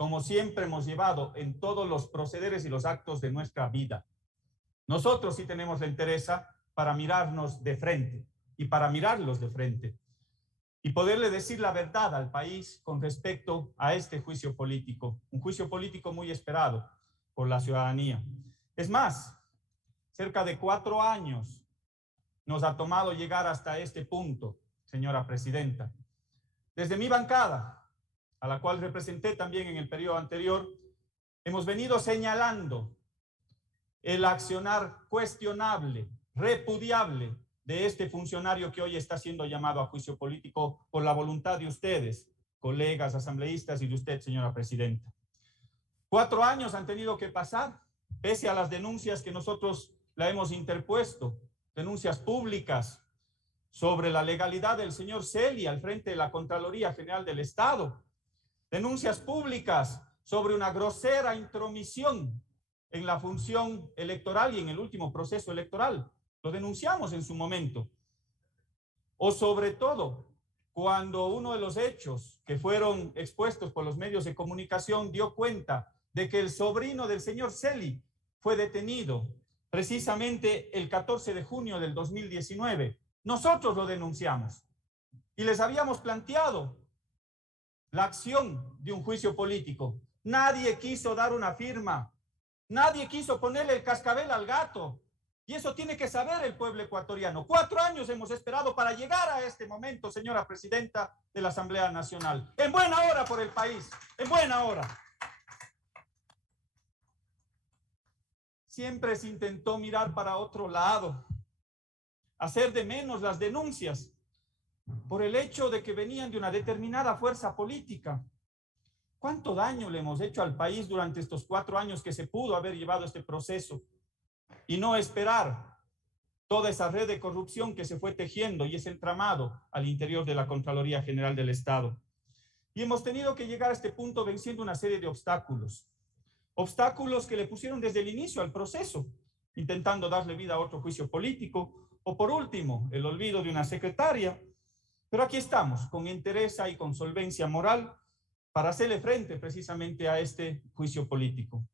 como siempre hemos llevado en todos los procederes y los actos de nuestra vida. Nosotros sí tenemos la entereza para mirarnos de frente y para mirarlos de frente y poderle decir la verdad al país con respecto a este juicio político, un juicio político muy esperado por la ciudadanía. Es más, cerca de 4 años nos ha tomado llegar hasta este punto, señora presidenta. Desde mi bancada, a la cual representé también en el periodo anterior, hemos venido señalando el accionar cuestionable, repudiable de este funcionario que hoy está siendo llamado a juicio político por la voluntad de ustedes, colegas asambleístas, y de usted, señora presidenta. 4 años han tenido que pasar, pese a las denuncias que nosotros la hemos interpuesto, denuncias públicas sobre la legalidad del señor Celi al frente de la Contraloría General del Estado, denuncias públicas sobre una grosera intromisión en la función electoral y en el último proceso electoral. Lo denunciamos en su momento. O sobre todo, cuando uno de los hechos que fueron expuestos por los medios de comunicación dio cuenta de que el sobrino del señor Celi fue detenido precisamente el 14 de junio del 2019. Nosotros lo denunciamos y les habíamos planteado la acción de un juicio político. Nadie quiso dar una firma, nadie quiso ponerle el cascabel al gato. Y eso tiene que saber el pueblo ecuatoriano. 4 años hemos esperado para llegar a este momento, señora presidenta de la Asamblea Nacional. En buena hora por el país, en buena hora. Siempre se intentó mirar para otro lado, hacer de menos las denuncias por el hecho de que venían de una determinada fuerza política. ¿Cuánto daño le hemos hecho al país durante estos 4 años que se pudo haber llevado este proceso? Y no esperar toda esa red de corrupción que se fue tejiendo y ese entramado al interior de la Contraloría General del Estado. Y hemos tenido que llegar a este punto venciendo una serie de obstáculos. Obstáculos que le pusieron desde el inicio al proceso, intentando darle vida a otro juicio político, o por último, el olvido de una secretaria. Pero aquí estamos, con entereza y con solvencia moral, para hacerle frente precisamente a este juicio político.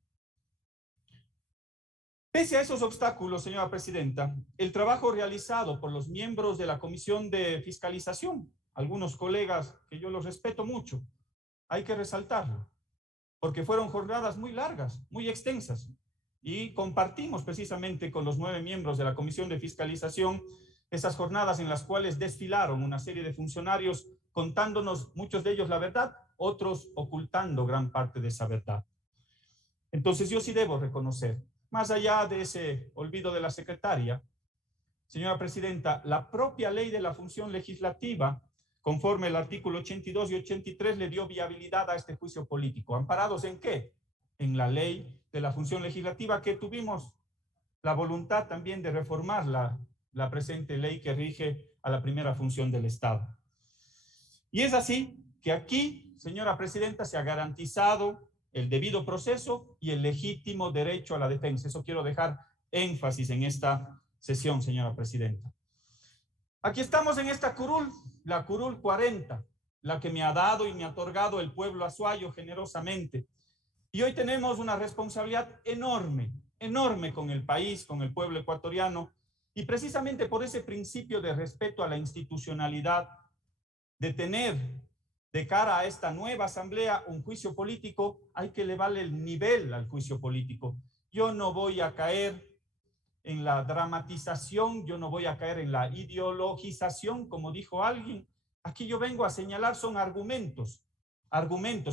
Pese a esos obstáculos, señora presidenta, el trabajo realizado por los miembros de la Comisión de Fiscalización, algunos colegas que yo los respeto mucho, hay que resaltarlo, porque fueron jornadas muy largas, muy extensas, y compartimos precisamente con los 9 miembros de la Comisión de Fiscalización esas jornadas en las cuales desfilaron una serie de funcionarios contándonos, muchos de ellos la verdad, otros ocultando gran parte de esa verdad. Entonces yo sí debo reconocer, más allá de ese olvido de la secretaria, señora presidenta, la propia ley de la función legislativa, conforme el artículo 82 y 83, le dio viabilidad a este juicio político. ¿Amparados en qué? En la ley de la función legislativa, que tuvimos la voluntad también de reformar la presente ley que rige a la primera función del Estado. Y es así que aquí, señora presidenta, se ha garantizado el debido proceso y el legítimo derecho a la defensa. Eso quiero dejar énfasis en esta sesión, señora presidenta. Aquí estamos en esta curul, la curul 40, la que me ha dado y me ha otorgado el pueblo azuayo generosamente. Y hoy tenemos una responsabilidad enorme, enorme con el país, con el pueblo ecuatoriano, y precisamente por ese principio de respeto a la institucionalidad, de tener de cara a esta nueva asamblea un juicio político, hay que elevarle el nivel al juicio político. Yo no voy a caer en la dramatización, yo no voy a caer en la ideologización, como dijo alguien. Aquí yo vengo a señalar son argumentos,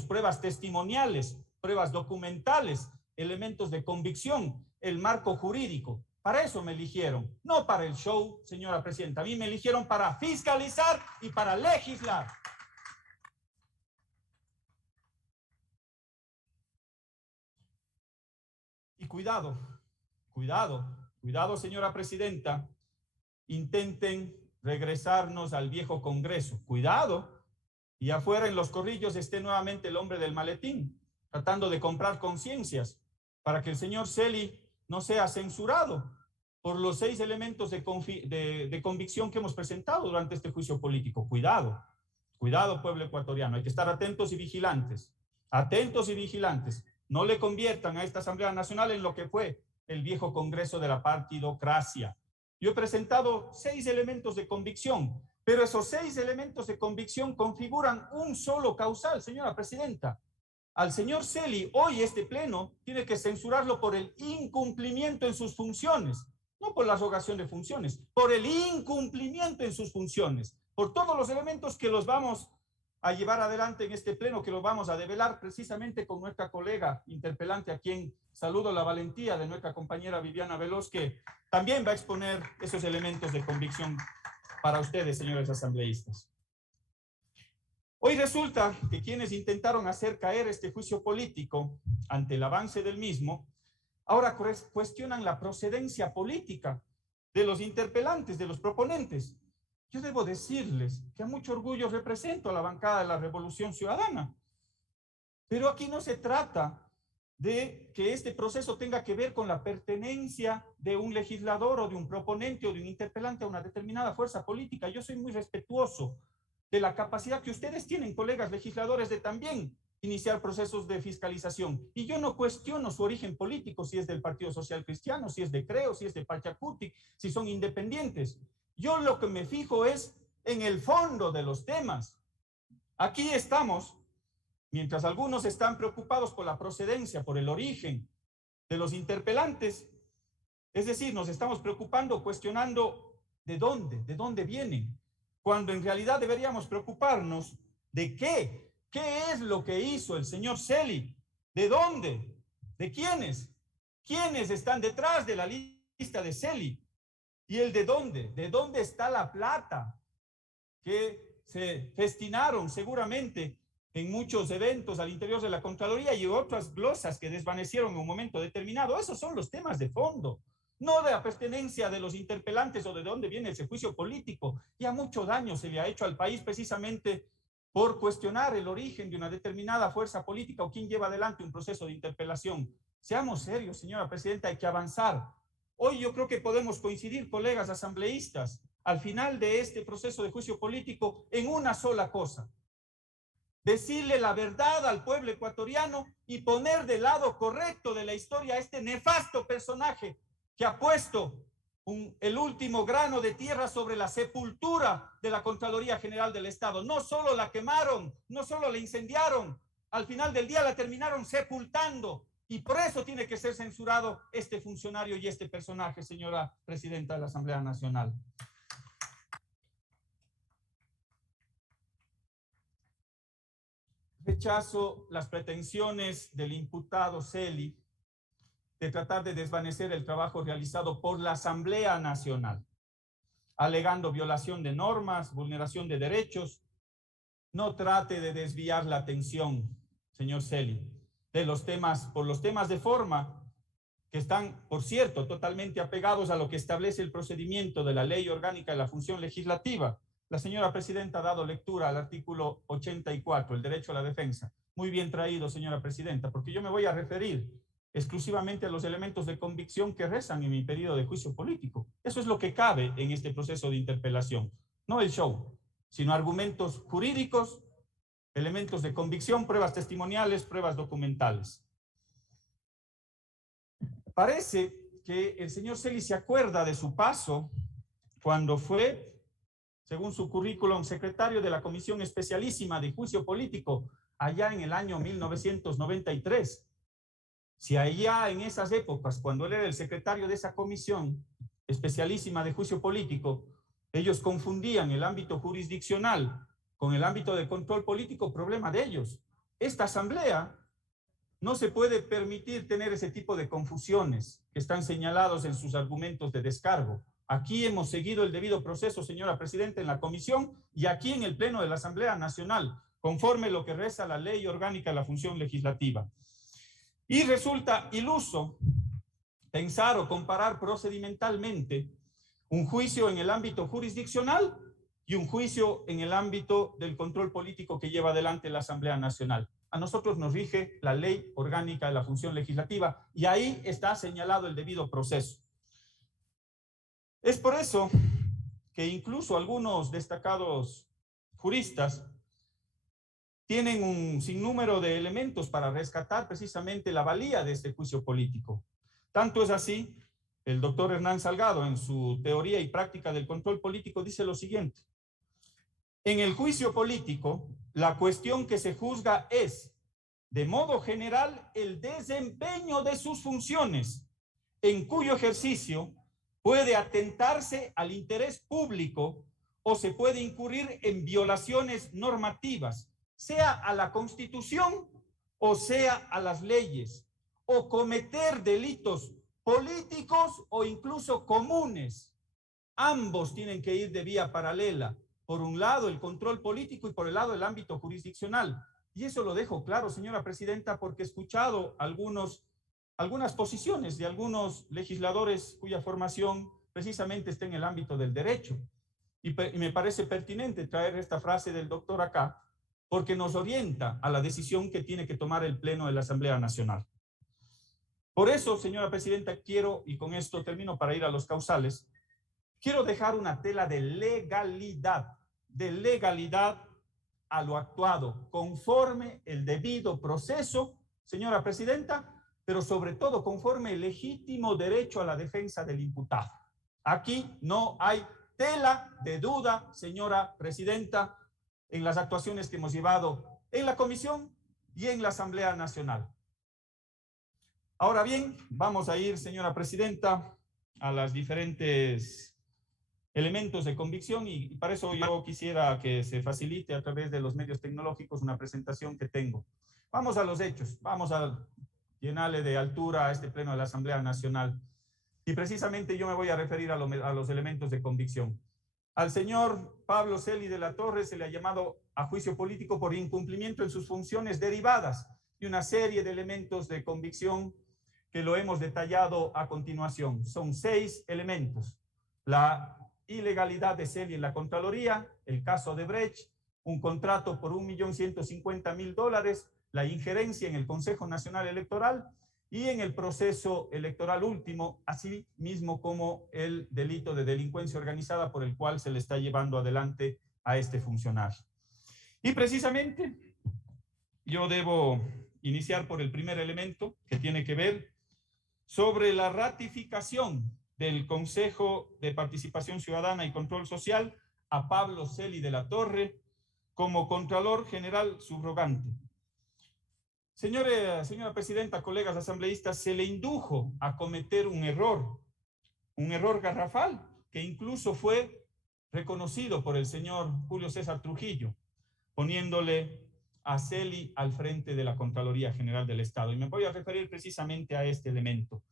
pruebas testimoniales, pruebas documentales, elementos de convicción, el marco jurídico. Para eso me eligieron, no para el show, señora presidenta. A mí me eligieron para fiscalizar y para legislar. Y cuidado, señora presidenta, intenten regresarnos al viejo Congreso. Cuidado, y afuera en los corrillos esté nuevamente el hombre del maletín, tratando de comprar conciencias para que el señor Celi no sea censurado por los 6 elementos de convicción que hemos presentado durante este juicio político. Cuidado, pueblo ecuatoriano, hay que estar atentos y vigilantes. atentos y vigilantes. No le conviertan a esta Asamblea Nacional en lo que fue el viejo Congreso de la partidocracia. Yo he presentado 6 elementos de convicción, pero esos 6 elementos de convicción configuran un solo causal, señora presidenta. Al señor Celi, hoy este pleno tiene que censurarlo por el incumplimiento en sus funciones, no por la rogación de funciones, por el incumplimiento en sus funciones, por todos los elementos que los vamos a llevar adelante en este pleno, que lo vamos a develar precisamente con nuestra colega interpelante, a quien saludo la valentía de nuestra compañera Viviana Veloz, que también va a exponer esos elementos de convicción para ustedes, señores asambleístas. Hoy resulta que quienes intentaron hacer caer este juicio político ante el avance del mismo, ahora cuestionan la procedencia política de los interpelantes, de los proponentes. Yo debo decirles que a mucho orgullo represento a la bancada de la Revolución Ciudadana, pero aquí no se trata de que este proceso tenga que ver con la pertenencia de un legislador o de un proponente o de un interpelante a una determinada fuerza política. Yo soy muy respetuoso de la capacidad que ustedes tienen, colegas legisladores, de también iniciar procesos de fiscalización. Y yo no cuestiono su origen político, si es del Partido Social Cristiano, si es de Creo, si es de Pachacuti, si son independientes. Yo lo que me fijo es en el fondo de los temas. Aquí estamos, mientras algunos están preocupados por la procedencia, por el origen de los interpelantes, es decir, nos estamos preocupando, cuestionando de dónde vienen, cuando en realidad deberíamos preocuparnos de qué es lo que hizo el señor Celi, de dónde, de quiénes están detrás de la lista de Celi. ¿Y el de dónde? ¿De dónde está la plata que se destinaron seguramente en muchos eventos al interior de la Contraloría y otras glosas que desvanecieron en un momento determinado? Esos son los temas de fondo, no de la pertenencia de los interpelantes o de dónde viene ese juicio político. Ya mucho daño se le ha hecho al país precisamente por cuestionar el origen de una determinada fuerza política o quién lleva adelante un proceso de interpelación. Seamos serios, señora presidenta, hay que avanzar. Hoy yo creo que podemos coincidir, colegas asambleístas, al final de este proceso de juicio político, en una sola cosa: decirle la verdad al pueblo ecuatoriano y poner del lado correcto de la historia a este nefasto personaje que ha puesto el último grano de tierra sobre la sepultura de la Contraloría General del Estado. No solo la quemaron, no solo la incendiaron, al final del día la terminaron sepultando. Y por eso tiene que ser censurado este funcionario y este personaje, señora presidenta de la Asamblea Nacional. Rechazo las pretensiones del imputado Celi de tratar de desvanecer el trabajo realizado por la Asamblea Nacional, alegando violación de normas, vulneración de derechos. No trate de desviar la atención, señor Celi, de los temas, por los temas de forma, que están, por cierto, totalmente apegados a lo que establece el procedimiento de la Ley Orgánica de la Función Legislativa. La señora presidenta ha dado lectura al artículo 84, el derecho a la defensa. Muy bien traído, señora presidenta, porque yo me voy a referir exclusivamente a los elementos de convicción que rezan en mi pedido de juicio político. Eso es lo que cabe en este proceso de interpelación, no el show, sino argumentos jurídicos, elementos de convicción, pruebas testimoniales, pruebas documentales. Parece que el señor Celi se acuerda de su paso cuando fue, según su currículum, secretario de la Comisión Especialísima de Juicio Político allá en el año 1993. Si allá en esas épocas, cuando él era el secretario de esa Comisión Especialísima de Juicio Político, ellos confundían el ámbito jurisdiccional con el ámbito de control político, problema de ellos. Esta asamblea no se puede permitir tener ese tipo de confusiones que están señalados en sus argumentos de descargo. Aquí hemos seguido el debido proceso, señora presidenta, en la comisión y aquí en el Pleno de la Asamblea Nacional, conforme lo que reza la Ley Orgánica de la Función Legislativa. Y resulta iluso pensar o comparar procedimentalmente un juicio en el ámbito jurisdiccional y un juicio en el ámbito del control político que lleva adelante la Asamblea Nacional. A nosotros nos rige la Ley Orgánica de la Función Legislativa y ahí está señalado el debido proceso. Es por eso que incluso algunos destacados juristas tienen un sinnúmero de elementos para rescatar precisamente la valía de este juicio político. Tanto es así, el doctor Hernán Salgado, en su teoría y práctica del control político, dice lo siguiente: en el juicio político, la cuestión que se juzga es, de modo general, el desempeño de sus funciones, en cuyo ejercicio puede atentarse al interés público o se puede incurrir en violaciones normativas, sea a la Constitución o sea a las leyes, o cometer delitos políticos o incluso comunes. Ambos tienen que ir de vía paralela. Por un lado, el control político y por el lado, el ámbito jurisdiccional. Y eso lo dejo claro, señora presidenta, porque he escuchado algunas posiciones de algunos legisladores cuya formación precisamente está en el ámbito del derecho. Y me parece pertinente traer esta frase del doctor acá, porque nos orienta a la decisión que tiene que tomar el Pleno de la Asamblea Nacional. Por eso, señora presidenta, quiero, y con esto termino para ir a los causales, quiero dejar una tela de legalidad a lo actuado, conforme el debido proceso, señora presidenta, pero sobre todo conforme el legítimo derecho a la defensa del imputado. Aquí no hay tela de duda, señora presidenta, en las actuaciones que hemos llevado en la comisión y en la Asamblea Nacional. Ahora bien, vamos a ir, señora presidenta, a las diferentes elementos de convicción, y para eso yo quisiera que se facilite a través de los medios tecnológicos una presentación que tengo. Vamos a los hechos, vamos a llenarle de altura a este Pleno de la Asamblea Nacional. Y precisamente yo me voy a referir a los elementos de convicción. Al señor Pablo Celi de la Torre se le ha llamado a juicio político por incumplimiento en sus funciones derivadas de una serie de elementos de convicción que lo hemos detallado a continuación. Son 6 elementos: la ilegalidad de Celi en la Contraloría, el caso de Brecht, un contrato por $1.150.000, la injerencia en el Consejo Nacional Electoral y en el proceso electoral último, así mismo como el delito de delincuencia organizada por el cual se le está llevando adelante a este funcionario. Y precisamente yo debo iniciar por el primer elemento, que tiene que ver sobre la ratificación del Consejo de Participación Ciudadana y Control Social a Pablo Celi de la Torre como Contralor General Subrogante. Señora presidenta, colegas asambleístas, se le indujo a cometer un error garrafal, que incluso fue reconocido por el señor Julio César Trujillo, poniéndole a Celi al frente de la Contraloría General del Estado. Y me voy a referir precisamente a este elemento.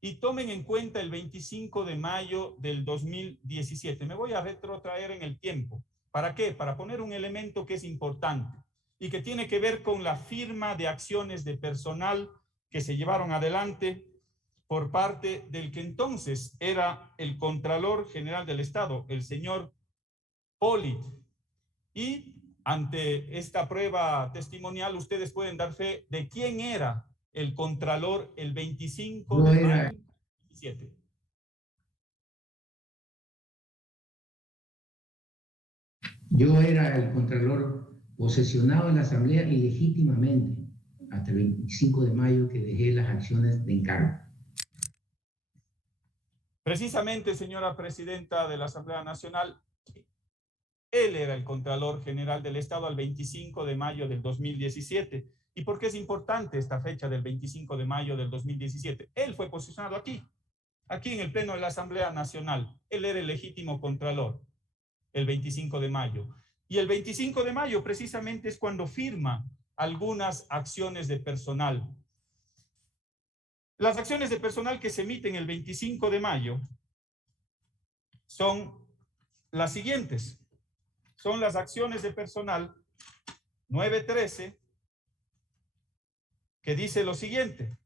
Y tomen en cuenta el 25 de mayo del 2017. Me voy a retrotraer en el tiempo. ¿Para qué? Para poner un elemento que es importante y que tiene que ver con la firma de acciones de personal que se llevaron adelante por parte del que entonces era el Contralor General del Estado, el señor Polit. Y ante esta prueba testimonial, ustedes pueden dar fe de quién era el Contralor el 25 de mayo del 2017. Yo era el Contralor posesionado en la Asamblea ilegítimamente hasta el 25 de mayo que dejé las acciones de encargo. Precisamente, señora presidenta de la Asamblea Nacional, él era el Contralor General del Estado al 25 de mayo del 2017. ¿Y por qué es importante esta fecha del 25 de mayo del 2017? Él fue posicionado aquí en el Pleno de la Asamblea Nacional. Él era el legítimo Contralor el 25 de mayo. Y el 25 de mayo precisamente es cuando firma algunas acciones de personal. Las acciones de personal que se emiten el 25 de mayo son las siguientes. Son las acciones de personal 913, que dice lo siguiente.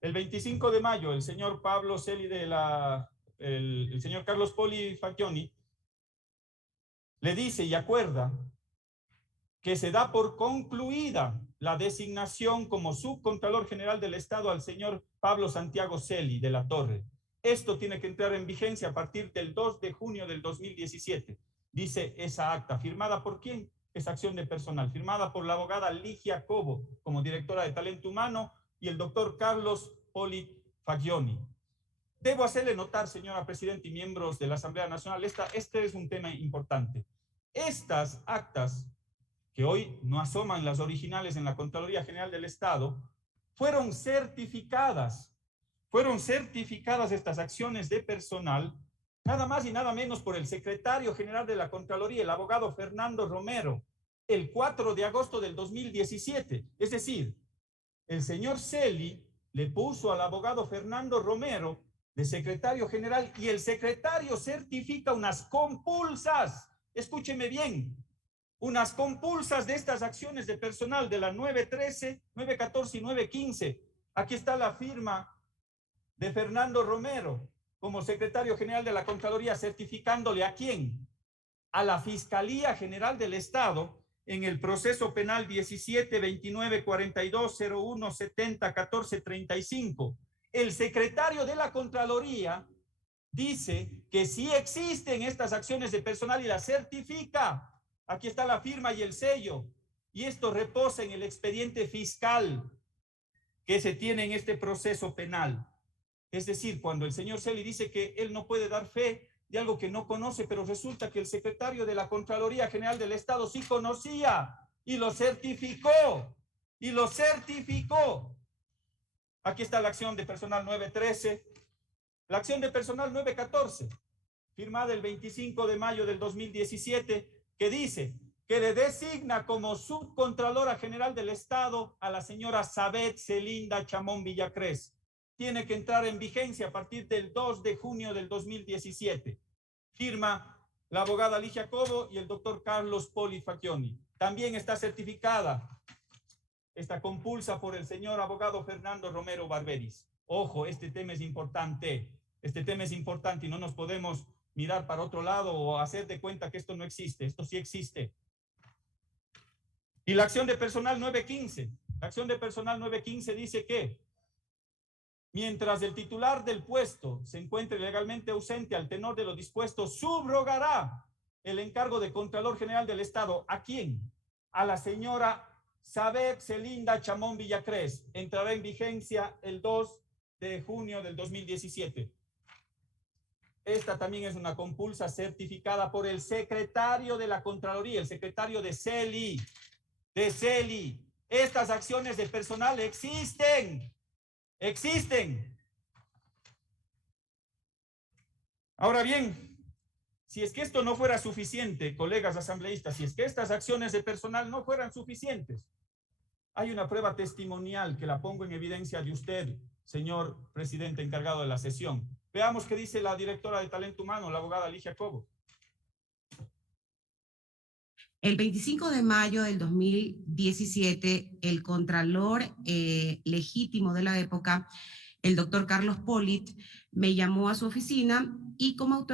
El 25 de mayo, el señor Pablo Celi el señor Carlos Poli Facchioni le dice y acuerda que se da por concluida la designación como subcontralor general del Estado al señor Pablo Santiago Celi de la Torre. Esto tiene que entrar en vigencia a partir del 2 de junio del 2017. Dice esa acta, ¿firmada por quién? esa acción de personal, firmada por la abogada Ligia Cobo como directora de Talento Humano y el doctor Carlos Poli Fagioni. Debo hacerle notar, señora Presidenta y miembros de la Asamblea Nacional, este es un tema importante. Estas actas, que hoy no asoman las originales en la Contraloría General del Estado, fueron certificadas estas acciones de personal, nada más y nada menos por el secretario general de la Contraloría, el abogado Fernando Romero, el 4 de agosto del 2017. Es decir, el señor Celi le puso al abogado Fernando Romero de secretario general y el secretario certifica unas compulsas, escúcheme bien, unas compulsas de estas acciones de personal de la 913, 914 y 915. Aquí está la firma de Fernando Romero como secretario general de la Contraloría, certificándole ¿a quién? A la Fiscalía General del Estado en el proceso penal 17 29 42 01 70 14 35. El secretario de la Contraloría dice que sí existen estas acciones de personal y las certifica. Aquí está la firma y el sello. Y esto reposa en el expediente fiscal que se tiene en este proceso penal. Es decir, cuando el señor Celi dice que él no puede dar fe de algo que no conoce, pero resulta que el secretario de la Contraloría General del Estado sí conocía y lo certificó. Y lo certificó. Aquí está la acción de personal 913, la acción de personal 914, firmada el 25 de mayo del 2017, que dice que le designa como subcontralora general del Estado a la señora Sabet Celinda Chamón Villacrés. Tiene que entrar en vigencia a partir del 2 de junio del 2017. Firma la abogada Ligia Cobo y el doctor Carlos Poli Fagioni. También está certificada esta compulsa por el señor abogado Fernando Romero Barberis. Ojo, este tema es importante y no nos podemos mirar para otro lado o hacer de cuenta que esto no existe. Esto sí existe. Y la acción de personal 915. La acción de personal 915 dice que mientras el titular del puesto se encuentre legalmente ausente al tenor de lo dispuesto, subrogará el encargo de Contralor General del Estado. ¿A quién? A la señora Sabet Celinda Chamón Villacrés. Entrará en vigencia el 2 de junio del 2017. Esta también es una compulsa certificada por el secretario de la Contraloría, el secretario de Celi. Estas acciones de personal existen. Ahora bien, si es que esto no fuera suficiente, colegas asambleístas, si es que estas acciones de personal no fueran suficientes, hay una prueba testimonial que la pongo en evidencia de usted, señor presidente encargado de la sesión. Veamos qué dice la directora de Talento Humano, la abogada Ligia Cobo. El 25 de mayo del 2017, el contralor legítimo de la época, el doctor Carlos Polit, me llamó a su oficina y como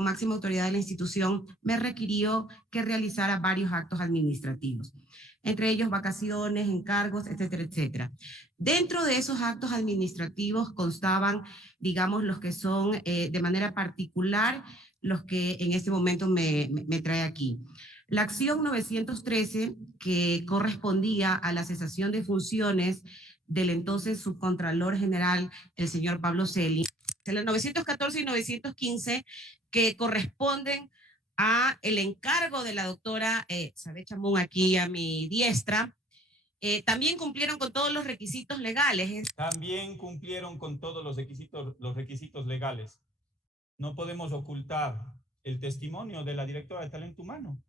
máxima autoridad de la institución, me requirió que realizara varios actos administrativos, entre ellos vacaciones, encargos, etcétera, etcétera. Dentro de esos actos administrativos constaban, digamos, los que son de manera particular, los que en este momento me trae aquí. La acción 913, que correspondía a la cesación de funciones del entonces subcontralor general, el señor Pablo Celi. La 914 y 915, que corresponden a el encargo de la doctora Sabet Chamón, aquí a mi diestra, también cumplieron con todos los requisitos legales. También cumplieron con todos los requisitos legales. No podemos ocultar el testimonio de la directora de Talento Humano.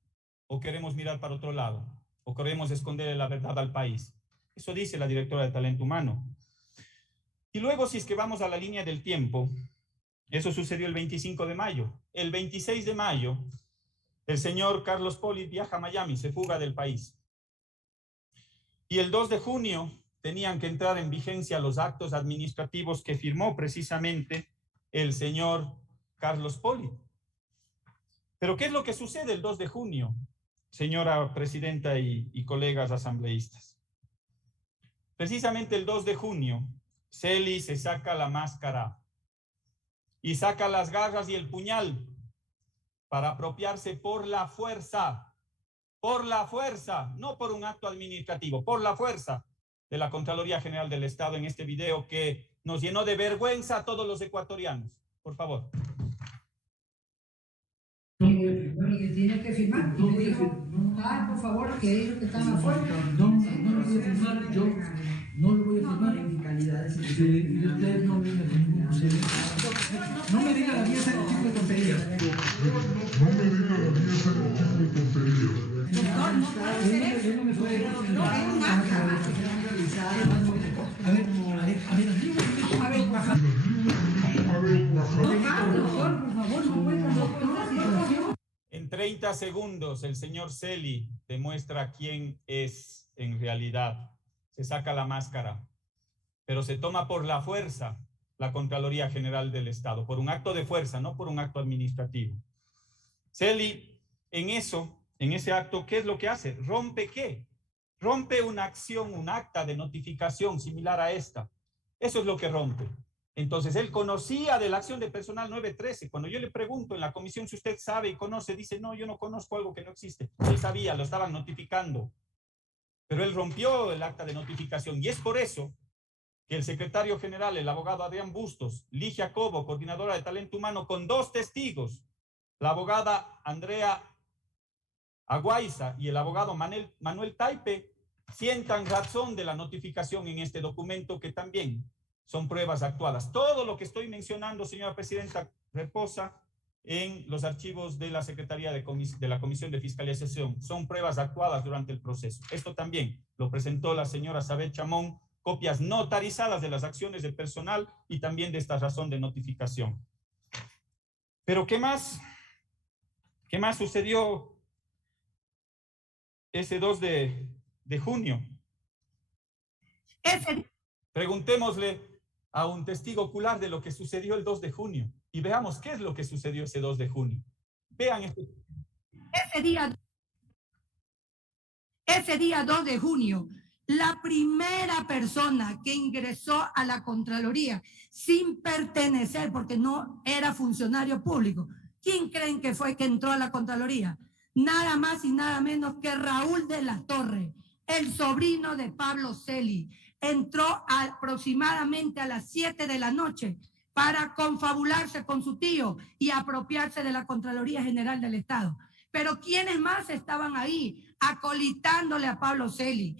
¿O queremos mirar para otro lado? ¿O queremos esconderle la verdad al país? Eso dice la directora de Talento Humano. Y luego, si es que vamos a la línea del tiempo, eso sucedió el 25 de mayo. El 26 de mayo, el señor Carlos Poli viaja a Miami, se fuga del país. Y el 2 de junio tenían que entrar en vigencia los actos administrativos que firmó precisamente el señor Carlos Poli. Pero ¿qué es lo que sucede el 2 de junio? Señora presidenta y colegas asambleístas. Precisamente el 2 de junio, Celi se saca la máscara y saca las garras y el puñal para apropiarse por la fuerza por la fuerza, no por un acto administrativo, por la fuerza de la Contraloría General del Estado en este video que nos llenó de vergüenza a todos los ecuatorianos. Por favor. Tiene que firmar. No voy a firmar. Por favor, que ellos que están afuera. No lo voy a firmar. Yo no lo voy a firmar. Y ustedes no vienen con ningún procedimiento. No me digan a mí ese tipo de tonterías. No me digan a mí ese tipo de tonterías. Doctor, no puede hacer eso. No me puede. No, es un acta. A ver, baja. Doctor, por favor, no puede cambiar situación. En 30 segundos el señor Celi demuestra quién es en realidad. Se saca la máscara, pero se toma por la fuerza la Contraloría General del Estado, por un acto de fuerza, no por un acto administrativo. Celi, en ese acto, ¿qué es lo que hace? ¿Rompe qué? Rompe una acción, un acta de notificación similar a esta. Eso es lo que rompe. Entonces, él conocía de la acción de personal 913. Cuando yo le pregunto en la comisión si usted sabe y conoce, dice, no, yo no conozco algo que no existe. Él sabía, lo estaban notificando. Pero él rompió el acta de notificación y es por eso que el secretario general, el abogado Adrián Bustos, Ligia Cobo, coordinadora de talento humano, con 2 testigos, la abogada Andrea Aguaiza y el abogado Manuel Taipe, sientan razón de la notificación en este documento que también son pruebas actuadas. Todo lo que estoy mencionando, señora presidenta, reposa en los archivos de la Secretaría de la Comisión de Fiscalización. Son pruebas actuadas durante el proceso. Esto también lo presentó la señora Sabet Chamón, copias notarizadas de las acciones del personal y también de esta razón de notificación. Pero ¿qué más? ¿Qué más sucedió ese 2 de junio? Preguntémosle a un testigo ocular de lo que sucedió el 2 de junio y veamos qué es lo que sucedió ese 2 de junio. Vean este. Ese día 2 de junio, la primera persona que ingresó a la Contraloría sin pertenecer, porque no era funcionario público, ¿quién creen que fue que entró a la Contraloría? Nada más y nada menos que Raúl de la Torre, el sobrino de Pablo Celi. Entró aproximadamente a las 7 de la noche para confabularse con su tío y apropiarse de la Contraloría General del Estado. Pero ¿quiénes más estaban ahí acolitándole a Pablo Celi?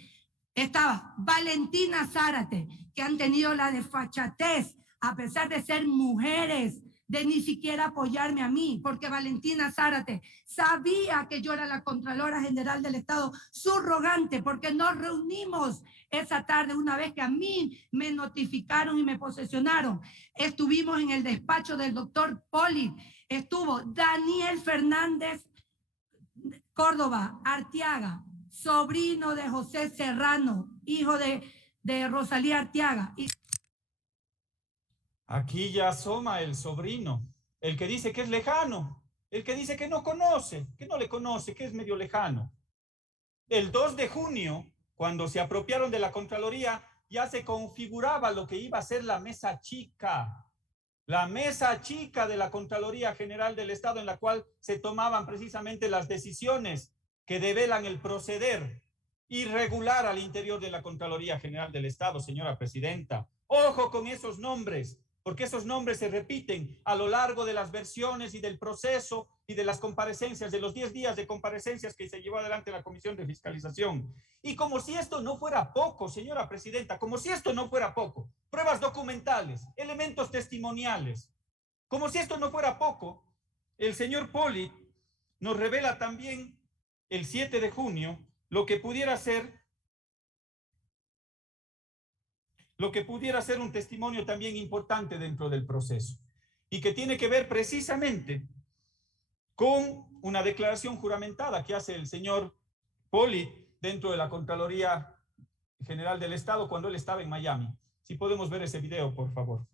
Estaba Valentina Zárate, que han tenido la desfachatez, a pesar de ser mujeres, de ni siquiera apoyarme a mí, porque Valentina Zárate sabía que yo era la Contralora General del Estado subrogante, porque nos reunimos esa tarde una vez que a mí me notificaron y me posesionaron. Estuvimos en el despacho del doctor Poli, estuvo Daniel Fernández Córdoba Arteaga, sobrino de José Serrano, hijo de Rosalía Arteaga. Aquí ya asoma el sobrino, el que dice que es lejano, el que dice que no conoce, que no le conoce, que es medio lejano. El 2 de junio, cuando se apropiaron de la Contraloría, ya se configuraba lo que iba a ser la mesa chica de la Contraloría General del Estado, en la cual se tomaban precisamente las decisiones que develan el proceder irregular al interior de la Contraloría General del Estado, señora presidenta. Ojo con esos nombres, porque esos nombres se repiten a lo largo de las versiones y del proceso y de las comparecencias, de los 10 días de comparecencias que se llevó adelante la Comisión de Fiscalización. Y como si esto no fuera poco, señora presidenta, como si esto no fuera poco, pruebas documentales, elementos testimoniales, como si esto no fuera poco, el señor Poli nos revela también el 7 de junio lo que pudiera ser un testimonio también importante dentro del proceso y que tiene que ver precisamente con una declaración juramentada que hace el señor Poli dentro de la Contraloría General del Estado cuando él estaba en Miami. Si podemos ver ese video, por favor.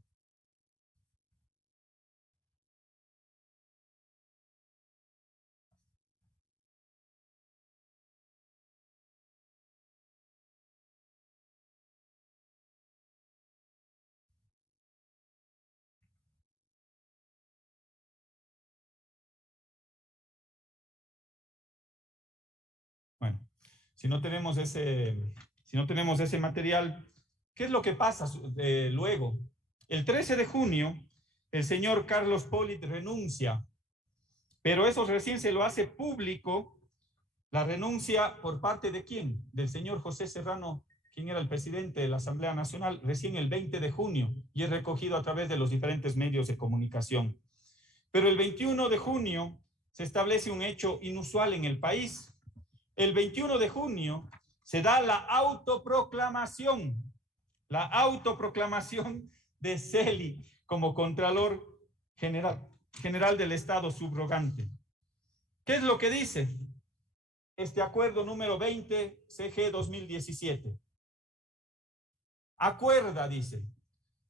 si no tenemos ese material, ¿qué es lo que pasa luego? El 13 de junio, el señor Carlos Polit renuncia, pero eso recién se lo hace público, la renuncia por parte de ¿quién? Del señor José Serrano, quien era el presidente de la Asamblea Nacional, recién el 20 de junio, y es recogido a través de los diferentes medios de comunicación. Pero el 21 de junio se establece un hecho inusual en el país. El 21 de junio se da la autoproclamación de Celi como Contralor General del Estado subrogante. ¿Qué es lo que dice este acuerdo número 20 CG 2017? Acuerda, dice,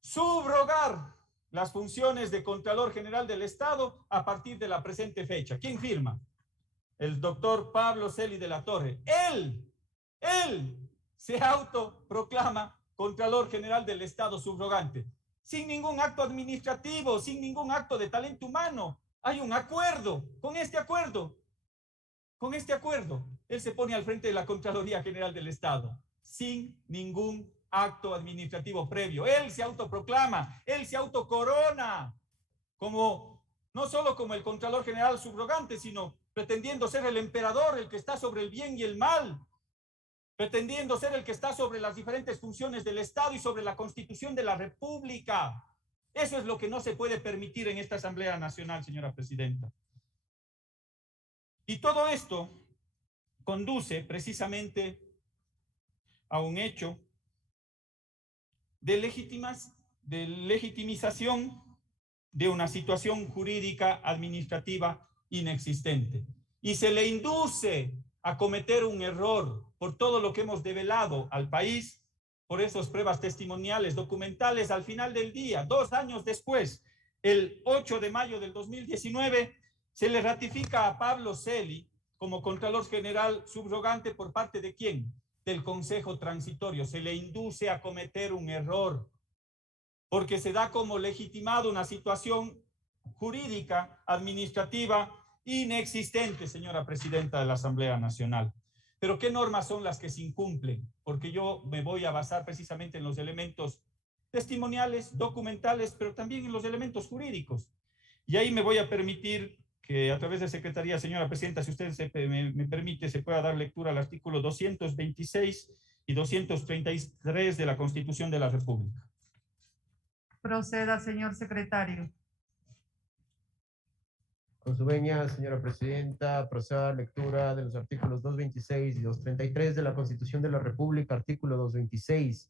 subrogar las funciones de Contralor General del Estado a partir de la presente fecha. ¿Quién firma? El doctor Pablo Celi de la Torre. Él se autoproclama Contralor General del Estado subrogante, sin ningún acto administrativo, sin ningún acto de talento humano. Hay un acuerdo. Con este acuerdo, él se pone al frente de la Contraloría General del Estado, sin ningún acto administrativo previo. Él se autoproclama, él se autocorona, no solo como el Contralor General subrogante, sino pretendiendo ser el emperador, el que está sobre el bien y el mal, pretendiendo ser el que está sobre las diferentes funciones del Estado y sobre la Constitución de la República. Eso es lo que no se puede permitir en esta Asamblea Nacional, señora Presidenta. Y todo esto conduce precisamente a un hecho de legitimización de una situación jurídica administrativa inexistente. Y se le induce a cometer un error por todo lo que hemos develado al país, por esas pruebas testimoniales, documentales. Al final del día, 2 años después, el 8 de mayo del 2019, se le ratifica a Pablo Celi como Contralor General subrogante por parte de ¿quién? Del Consejo Transitorio. Se le induce a cometer un error porque se da como legitimado una situación jurídica, administrativa, inexistente, señora Presidenta de la Asamblea Nacional. Pero ¿qué normas son las que se incumplen? Porque yo me voy a basar precisamente en los elementos testimoniales, documentales, pero también en los elementos jurídicos. Y ahí me voy a permitir que a través de Secretaría, señora Presidenta, si usted me permite, se pueda dar lectura al artículo 226 y 233 de la Constitución de la República. Proceda, señor secretario. Con su venia, señora Presidenta, proceda a la lectura de los artículos 226 y 233 de la Constitución de la República. Artículo 226.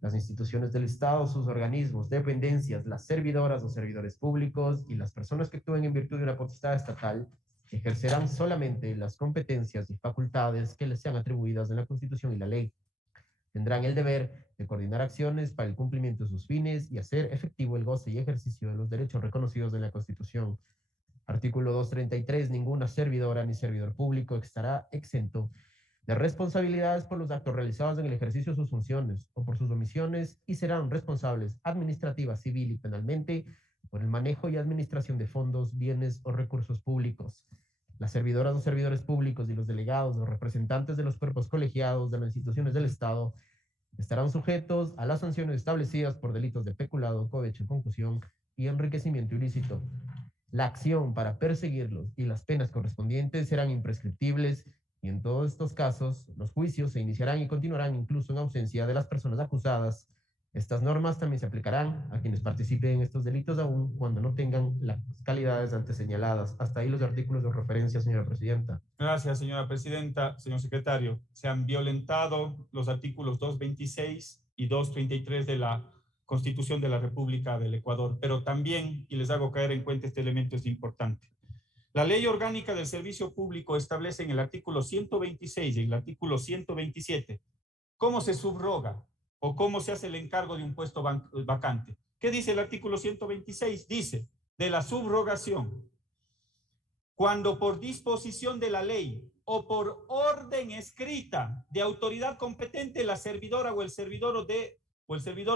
Las instituciones del Estado, sus organismos, dependencias, las servidoras o servidores públicos y las personas que actúen en virtud de una potestad estatal ejercerán solamente las competencias y facultades que les sean atribuidas en la Constitución y la ley. Tendrán el deber de coordinar acciones para el cumplimiento de sus fines y hacer efectivo el goce y ejercicio de los derechos reconocidos en la Constitución. Artículo 233. Ninguna servidora ni servidor público estará exento de responsabilidades por los actos realizados en el ejercicio de sus funciones o por sus omisiones y serán responsables administrativa, civil y penalmente por el manejo y administración de fondos, bienes o recursos públicos. Las servidoras o servidores públicos y los delegados o representantes de los cuerpos colegiados de las instituciones del Estado estarán sujetos a las sanciones establecidas por delitos de peculado, cohecho, concusión y enriquecimiento ilícito. La acción para perseguirlos y las penas correspondientes serán imprescriptibles y en todos estos casos los juicios se iniciarán y continuarán incluso en ausencia de las personas acusadas. Estas normas también se aplicarán a quienes participen en estos delitos aun cuando no tengan las calidades antes señaladas. Hasta ahí los artículos de referencia, señora Presidenta. Gracias, señora Presidenta. Señor Secretario, se han violentado los artículos 226 y 233 de la Constitución de la República del Ecuador, pero también, y les hago caer en cuenta este elemento, es importante. La Ley Orgánica del Servicio Público establece en el artículo 126 y en el artículo 127 cómo se subroga o cómo se hace el encargo de un puesto vacante. ¿Qué dice el artículo 126? Dice, de la subrogación, cuando por disposición de la ley o por orden escrita de autoridad competente la servidora o el servidor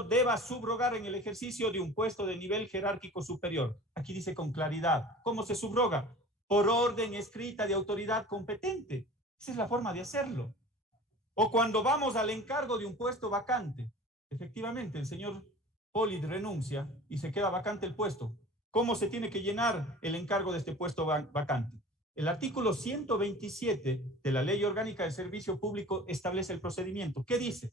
deba subrogar en el ejercicio de un puesto de nivel jerárquico superior. Aquí dice con claridad, ¿cómo se subroga? Por orden escrita de autoridad competente. Esa es la forma de hacerlo. O cuando vamos al encargo de un puesto vacante, efectivamente el señor Pollitt renuncia y se queda vacante el puesto. ¿Cómo se tiene que llenar el encargo de este puesto vacante? El artículo 127 de la Ley Orgánica del Servicio Público establece el procedimiento. ¿Qué dice?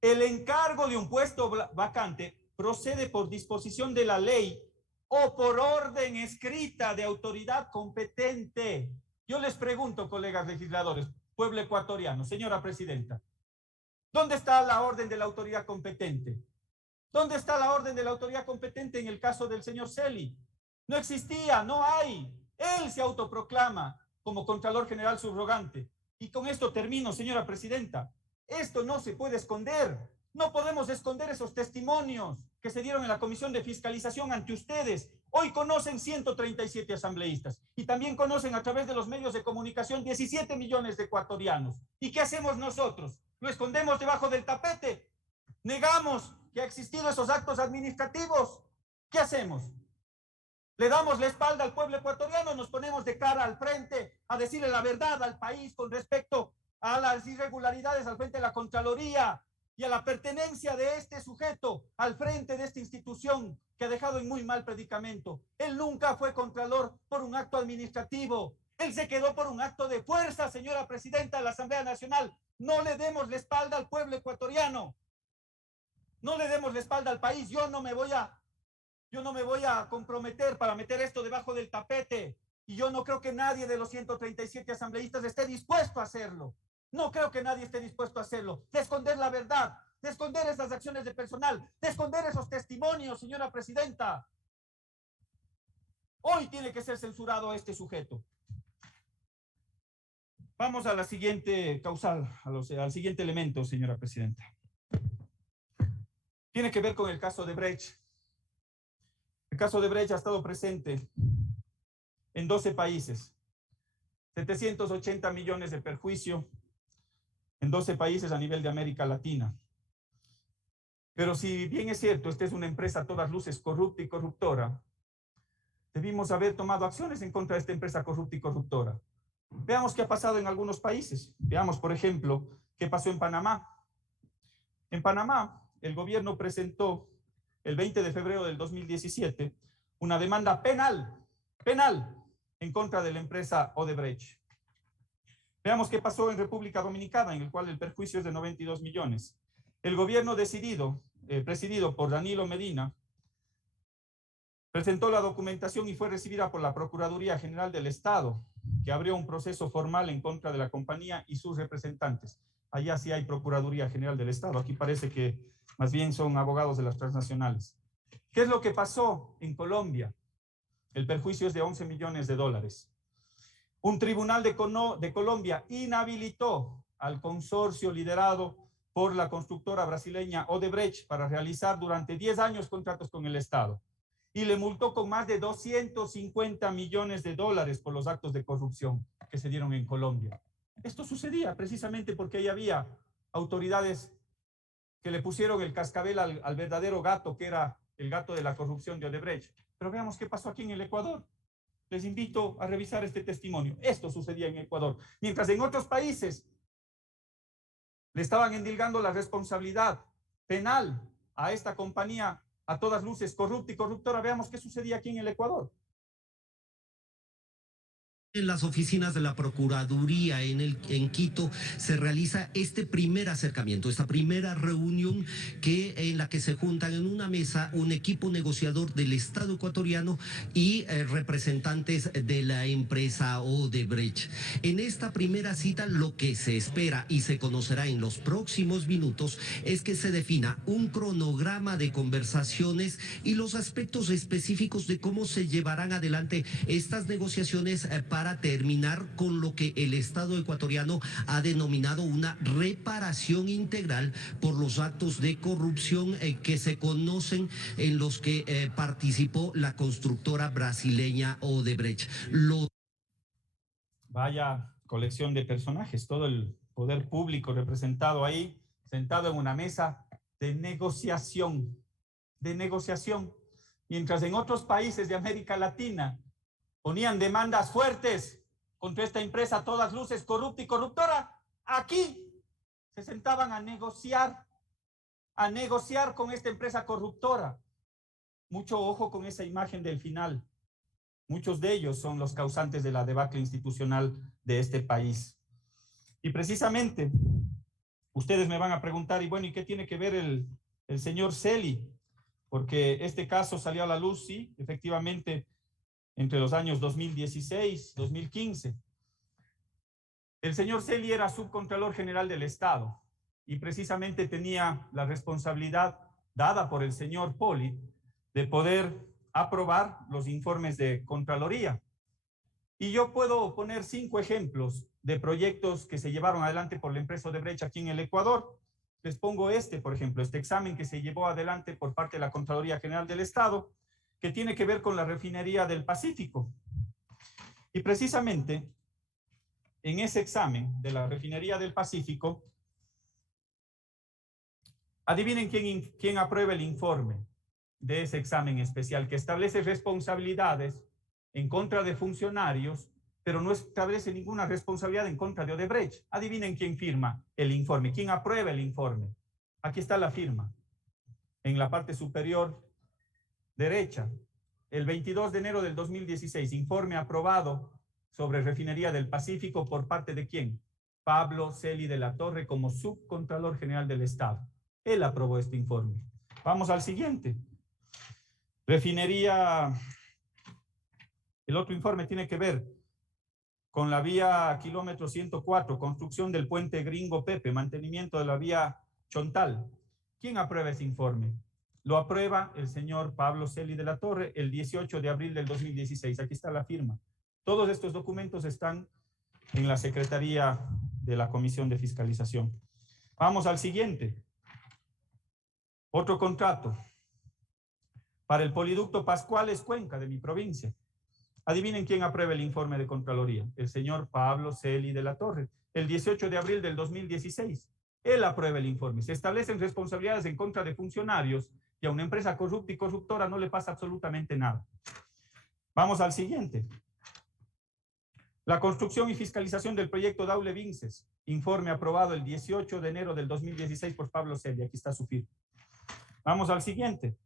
El encargo de un puesto vacante procede por disposición de la ley o por orden escrita de autoridad competente. Yo les pregunto, colegas legisladores, pueblo ecuatoriano, señora presidenta, ¿dónde está la orden de la autoridad competente? ¿Dónde está la orden de la autoridad competente en el caso del señor Celi? No existía, no hay. Él se autoproclama como Contralor General Subrogante. Y con esto termino, señora presidenta. Esto no se puede esconder. No podemos esconder esos testimonios que se dieron en la Comisión de Fiscalización ante ustedes. Hoy conocen 137 asambleístas y también conocen a través de los medios de comunicación 17 millones de ecuatorianos. ¿Y qué hacemos nosotros? ¿Lo escondemos debajo del tapete? ¿Negamos que ha existido esos actos administrativos? ¿Qué hacemos? ¿Le damos la espalda al pueblo ecuatoriano? ¿Nos ponemos de cara al frente a decirle la verdad al país con respecto a las irregularidades al frente de la Contraloría y a la pertenencia de este sujeto al frente de esta institución que ha dejado en muy mal predicamento? Él nunca fue Contralor por un acto administrativo. Él se quedó por un acto de fuerza, señora presidenta de la Asamblea Nacional. No le demos la espalda al pueblo ecuatoriano. No le demos la espalda al país. Yo no me voy a comprometer para meter esto debajo del tapete. Y yo no creo que nadie de los 137 asambleístas esté dispuesto a hacerlo. No creo que nadie esté dispuesto a hacerlo. De esconder la verdad, de esconder esas acciones de personal, de esconder esos testimonios, señora presidenta. Hoy tiene que ser censurado a este sujeto. Vamos a la siguiente causal, al siguiente elemento, señora presidenta. Tiene que ver con el caso de Brecht. El caso de Brecht ha estado presente en 12 países. 780 millones de perjuicio en 12 países a nivel de América Latina. Pero si bien es cierto, esta es una empresa a todas luces corrupta y corruptora, debimos haber tomado acciones en contra de esta empresa corrupta y corruptora. Veamos qué ha pasado en algunos países. Veamos, por ejemplo, qué pasó en Panamá. En Panamá, el gobierno presentó el 20 de febrero del 2017 una demanda penal en contra de la empresa Odebrecht. Veamos qué pasó en República Dominicana, en el cual el perjuicio es de 92 millones. El gobierno presidido por Danilo Medina, presentó la documentación y fue recibida por la Procuraduría General del Estado, que abrió un proceso formal en contra de la compañía y sus representantes. Allá sí hay Procuraduría General del Estado. Aquí parece que más bien son abogados de las transnacionales. ¿Qué es lo que pasó en Colombia? El perjuicio es de 11 millones de dólares. Un tribunal de Colombia inhabilitó al consorcio liderado por la constructora brasileña Odebrecht para realizar durante 10 años contratos con el Estado. Y le multó con más de 250 millones de dólares por los actos de corrupción que se dieron en Colombia. Esto sucedía precisamente porque ahí había autoridades que le pusieron el cascabel al verdadero gato, que era el gato de la corrupción de Odebrecht. Pero veamos qué pasó aquí en el Ecuador. Les invito a revisar este testimonio. Esto sucedía en Ecuador. Mientras en otros países le estaban endilgando la responsabilidad penal a esta compañía a todas luces corrupta y corruptora, veamos qué sucedía aquí en el Ecuador. En las oficinas de la Procuraduría en Quito se realiza este primer acercamiento, esta primera reunión en la que se juntan en una mesa un equipo negociador del Estado ecuatoriano y representantes de la empresa Odebrecht. En esta primera cita lo que se espera y se conocerá en los próximos minutos es que se defina un cronograma de conversaciones y los aspectos específicos de cómo se llevarán adelante estas negociaciones para terminar con lo que el Estado ecuatoriano ha denominado una reparación integral por los actos de corrupción que se conocen en los que participó la constructora brasileña Odebrecht. Vaya colección de personajes, todo el poder público representado ahí, sentado en una mesa de negociación, mientras en otros países de América Latina ponían demandas fuertes contra esta empresa a todas luces corrupta y corruptora. Aquí se sentaban a negociar con esta empresa corruptora. Mucho ojo con esa imagen del final. Muchos de ellos son los causantes de la debacle institucional de este país. Y precisamente, ustedes me van a preguntar, y bueno, ¿y qué tiene que ver el señor Celi? Porque este caso salió a la luz, sí, efectivamente, entre los años 2016, 2015. El señor Celi era subcontralor general del Estado y precisamente tenía la responsabilidad dada por el señor Poli de poder aprobar los informes de Contraloría. Y yo puedo poner 5 ejemplos de proyectos que se llevaron adelante por la empresa Odebrecht aquí en el Ecuador. Les pongo por ejemplo, este examen que se llevó adelante por parte de la Contraloría General del Estado, que tiene que ver con la refinería del Pacífico. Y precisamente, en ese examen de la refinería del Pacífico, adivinen quién aprueba el informe de ese examen especial, que establece responsabilidades en contra de funcionarios, pero no establece ninguna responsabilidad en contra de Odebrecht. Adivinen quién firma el informe, quién aprueba el informe. Aquí está la firma, en la parte superior derecha. El 22 de enero del 2016, informe aprobado sobre refinería del Pacífico por parte de ¿quién? Pablo Celi de la Torre como subcontralor general del Estado. Él aprobó este informe. Vamos al siguiente. Refinería, el otro informe tiene que ver con la vía kilómetro 104, construcción del puente Gringo Pepe, mantenimiento de la vía Chontal. ¿Quién aprueba ese informe? Lo aprueba el señor Pablo Celi de la Torre el 18 de abril del 2016. Aquí está la firma. Todos estos documentos están en la Secretaría de la Comisión de Fiscalización. Vamos al siguiente. Otro contrato para el poliducto Pascuales Cuenca de mi provincia. Adivinen quién aprueba el informe de Contraloría. El señor Pablo Celi de la Torre, el 18 de abril del 2016. Él aprueba el informe. Se establecen responsabilidades en contra de funcionarios y a una empresa corrupta y corruptora no le pasa absolutamente nada. Vamos al siguiente. La construcción y fiscalización del proyecto Daule Vinces. Informe aprobado el 18 de enero del 2016 por Pablo Celi. Aquí está su firma. Vamos al siguiente.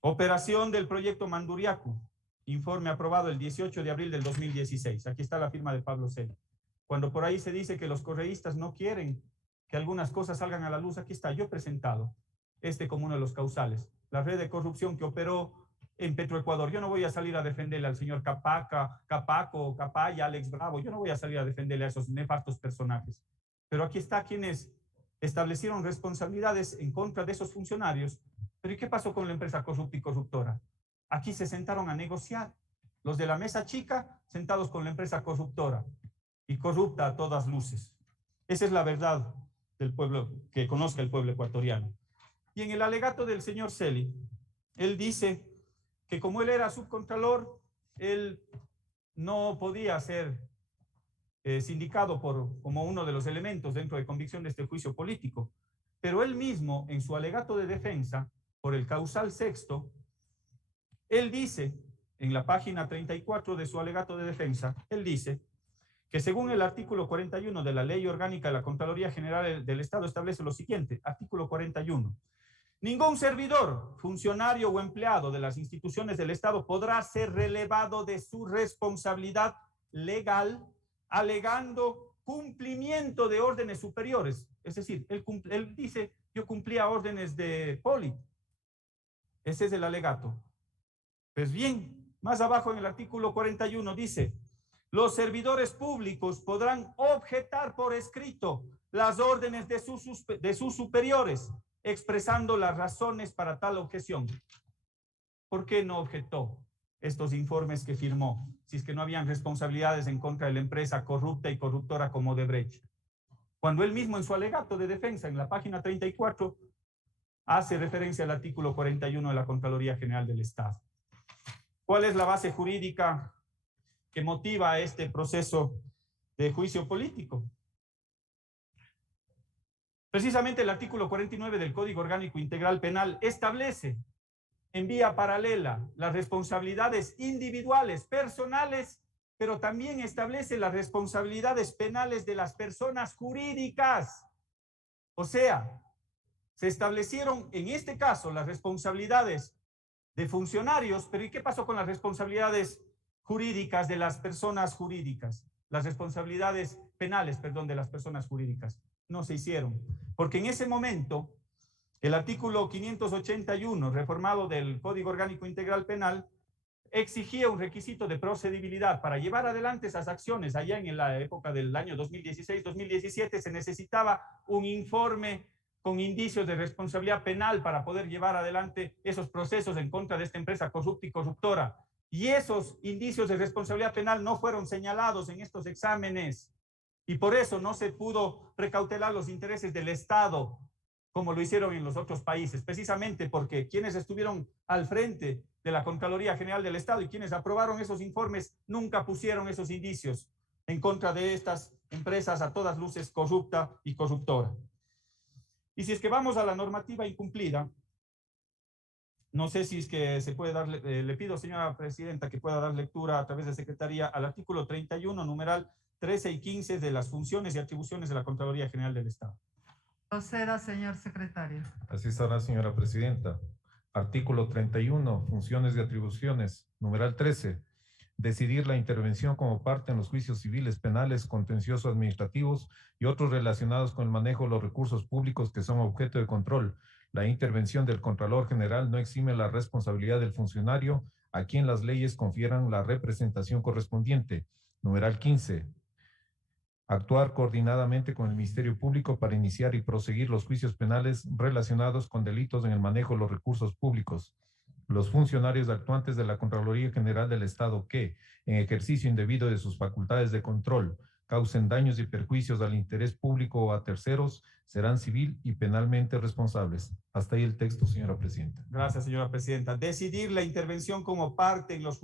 Operación del proyecto Manduriacu. Informe aprobado el 18 de abril del 2016. Aquí está la firma de Pablo Celi. Cuando por ahí se dice que los correístas no quieren que algunas cosas salgan a la luz, aquí está, yo he presentado como uno de los causales. La red de corrupción que operó en Petroecuador. Yo no voy a salir a defenderle al señor Capaco, Capaya, Alex Bravo. Yo no voy a salir a defenderle a esos nefastos personajes. Pero aquí está quienes establecieron responsabilidades en contra de esos funcionarios. Pero ¿y qué pasó con la empresa corrupta y corruptora? Aquí se sentaron a negociar. Los de la mesa chica sentados con la empresa corruptora y corrupta a todas luces. Esa es la verdad del pueblo, que conozca el pueblo ecuatoriano. Y en el alegato del señor Celi, él dice que como él era subcontralor, él no podía ser sindicado como uno de los elementos dentro de convicción de este juicio político. Pero él mismo, en su alegato de defensa, por el causal sexto, él dice, en la página 34 de su alegato de defensa, él dice que según el artículo 41 de la Ley Orgánica de la Contraloría General del Estado establece lo siguiente, artículo 41. Ningún servidor, funcionario o empleado de las instituciones del Estado podrá ser relevado de su responsabilidad legal alegando cumplimiento de órdenes superiores. Es decir, él dice, yo cumplía órdenes de Poli. Ese es el alegato. Pues bien, más abajo en el artículo 41 dice, los servidores públicos podrán objetar por escrito las órdenes de sus superiores, expresando las razones para tal objeción. ¿Por qué no objetó estos informes que firmó, si es que no habían responsabilidades en contra de la empresa corrupta y corruptora como Odebrecht? Cuando él mismo en su alegato de defensa, en la página 34, hace referencia al artículo 41 de la Contraloría General del Estado. ¿Cuál es la base jurídica que motiva este proceso de juicio político? Precisamente el artículo 49 del Código Orgánico Integral Penal establece en vía paralela las responsabilidades individuales, personales pero también establece las responsabilidades penales de las personas jurídicas. O sea, se establecieron en este caso las responsabilidades de funcionarios, pero ¿y qué pasó con las responsabilidades jurídicas de las personas jurídicas? Las responsabilidades penales, perdón, de las personas jurídicas. No se hicieron, porque en ese momento el artículo 581, reformado del Código Orgánico Integral Penal, exigía un requisito de procedibilidad. Para llevar adelante esas acciones allá en la época del año 2016-2017 se necesitaba un informe con indicios de responsabilidad penal para poder llevar adelante esos procesos en contra de esta empresa corrupta y corruptora. Y esos indicios de responsabilidad penal no fueron señalados en estos exámenes. Y por eso no se pudo precautelar los intereses del Estado, como lo hicieron en los otros países, precisamente porque quienes estuvieron al frente de la Contraloría General del Estado y quienes aprobaron esos informes nunca pusieron esos indicios en contra de estas empresas a todas luces corrupta y corruptora. Y si es que vamos a la normativa incumplida, no sé si es que se puede dar, le pido, señora presidenta, que pueda dar lectura a través de secretaría al artículo 31, numeral 13 y 15 de las funciones y atribuciones de la Contraloría General del Estado. Proceda, señor secretario. Así estará, señora presidenta. Artículo 31, funciones y atribuciones, numeral 13. Decidir la intervención como parte en los juicios civiles, penales, contenciosos administrativos y otros relacionados con el manejo de los recursos públicos que son objeto de control. La intervención del Contralor General no exime la responsabilidad del funcionario a quien las leyes confieran la representación correspondiente. Numeral 15. Actuar coordinadamente con el Ministerio Público para iniciar y proseguir los juicios penales relacionados con delitos en el manejo de los recursos públicos. Los funcionarios actuantes de la Contraloría General del Estado que, en ejercicio indebido de sus facultades de control, causen daños y perjuicios al interés público o a terceros, serán civil y penalmente responsables. Hasta ahí el texto, señora presidenta. Gracias, señora presidenta. Decidir la intervención como parte en los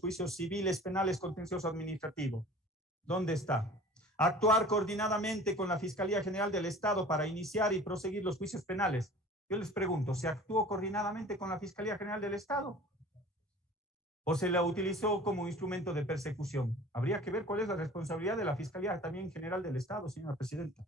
juicios civiles, penales, contencioso administrativo. ¿Dónde está? Actuar coordinadamente con la Fiscalía General del Estado para iniciar y proseguir los juicios penales. Yo les pregunto, ¿se actuó coordinadamente con la Fiscalía General del Estado? ¿O se la utilizó como instrumento de persecución? Habría que ver cuál es la responsabilidad de la Fiscalía también General del Estado, señora presidenta.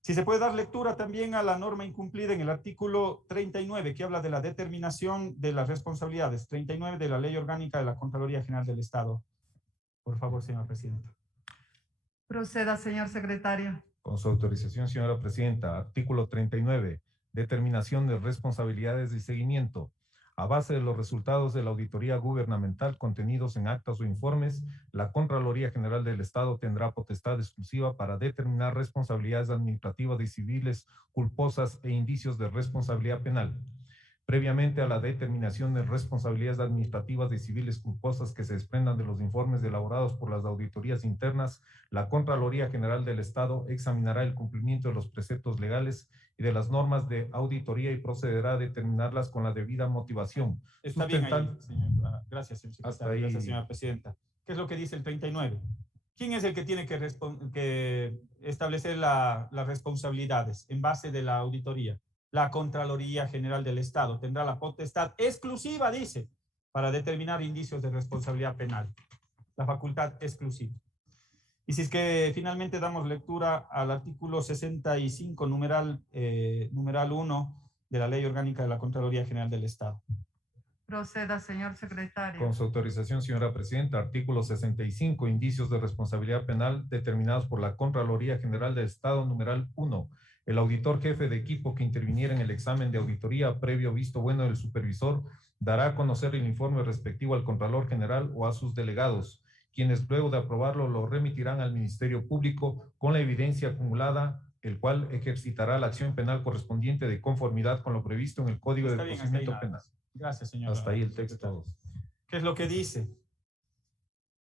Si se puede dar lectura también a la norma incumplida en el artículo 39, que habla de la determinación de las responsabilidades, 39 de la Ley Orgánica de la Contraloría General del Estado. Por favor, señora presidenta. Proceda, señor secretario. Con su autorización, señora presidenta. Artículo 39. Determinación de responsabilidades y seguimiento. A base de los resultados de la auditoría gubernamental contenidos en actas o informes, la Contraloría General del Estado tendrá potestad exclusiva para determinar responsabilidades administrativas y civiles culposas e indicios de responsabilidad penal. Previamente a la determinación de responsabilidades administrativas y civiles culposas que se desprendan de los informes elaborados por las auditorías internas, la Contraloría General del Estado examinará el cumplimiento de los preceptos legales y de las normas de auditoría y procederá a determinarlas con la debida motivación. Está bien ahí, señora. Gracias, señor secretario. Gracias, señora presidenta. ¿Qué es lo que dice el 39? ¿Quién es el que tiene que establecer las responsabilidades en base de la auditoría? La Contraloría General del Estado tendrá la potestad exclusiva, dice, para determinar indicios de responsabilidad penal. La facultad exclusiva. Y si es que finalmente damos lectura al artículo 65, numeral 1 de la Ley Orgánica de la Contraloría General del Estado. Proceda, señor secretario. Con su autorización, señora presidenta. Artículo 65, indicios de responsabilidad penal determinados por la Contraloría General del Estado, numeral 1. El auditor jefe de equipo que interviniera en el examen de auditoría previo visto bueno del supervisor dará a conocer el informe respectivo al Contralor General o a sus delegados, quienes luego de aprobarlo lo remitirán al Ministerio Público con la evidencia acumulada, el cual ejercitará la acción penal correspondiente de conformidad con lo previsto en el Código de Procedimiento Penal. Gracias, señor. Hasta ahí el texto. ¿Qué es lo que dice?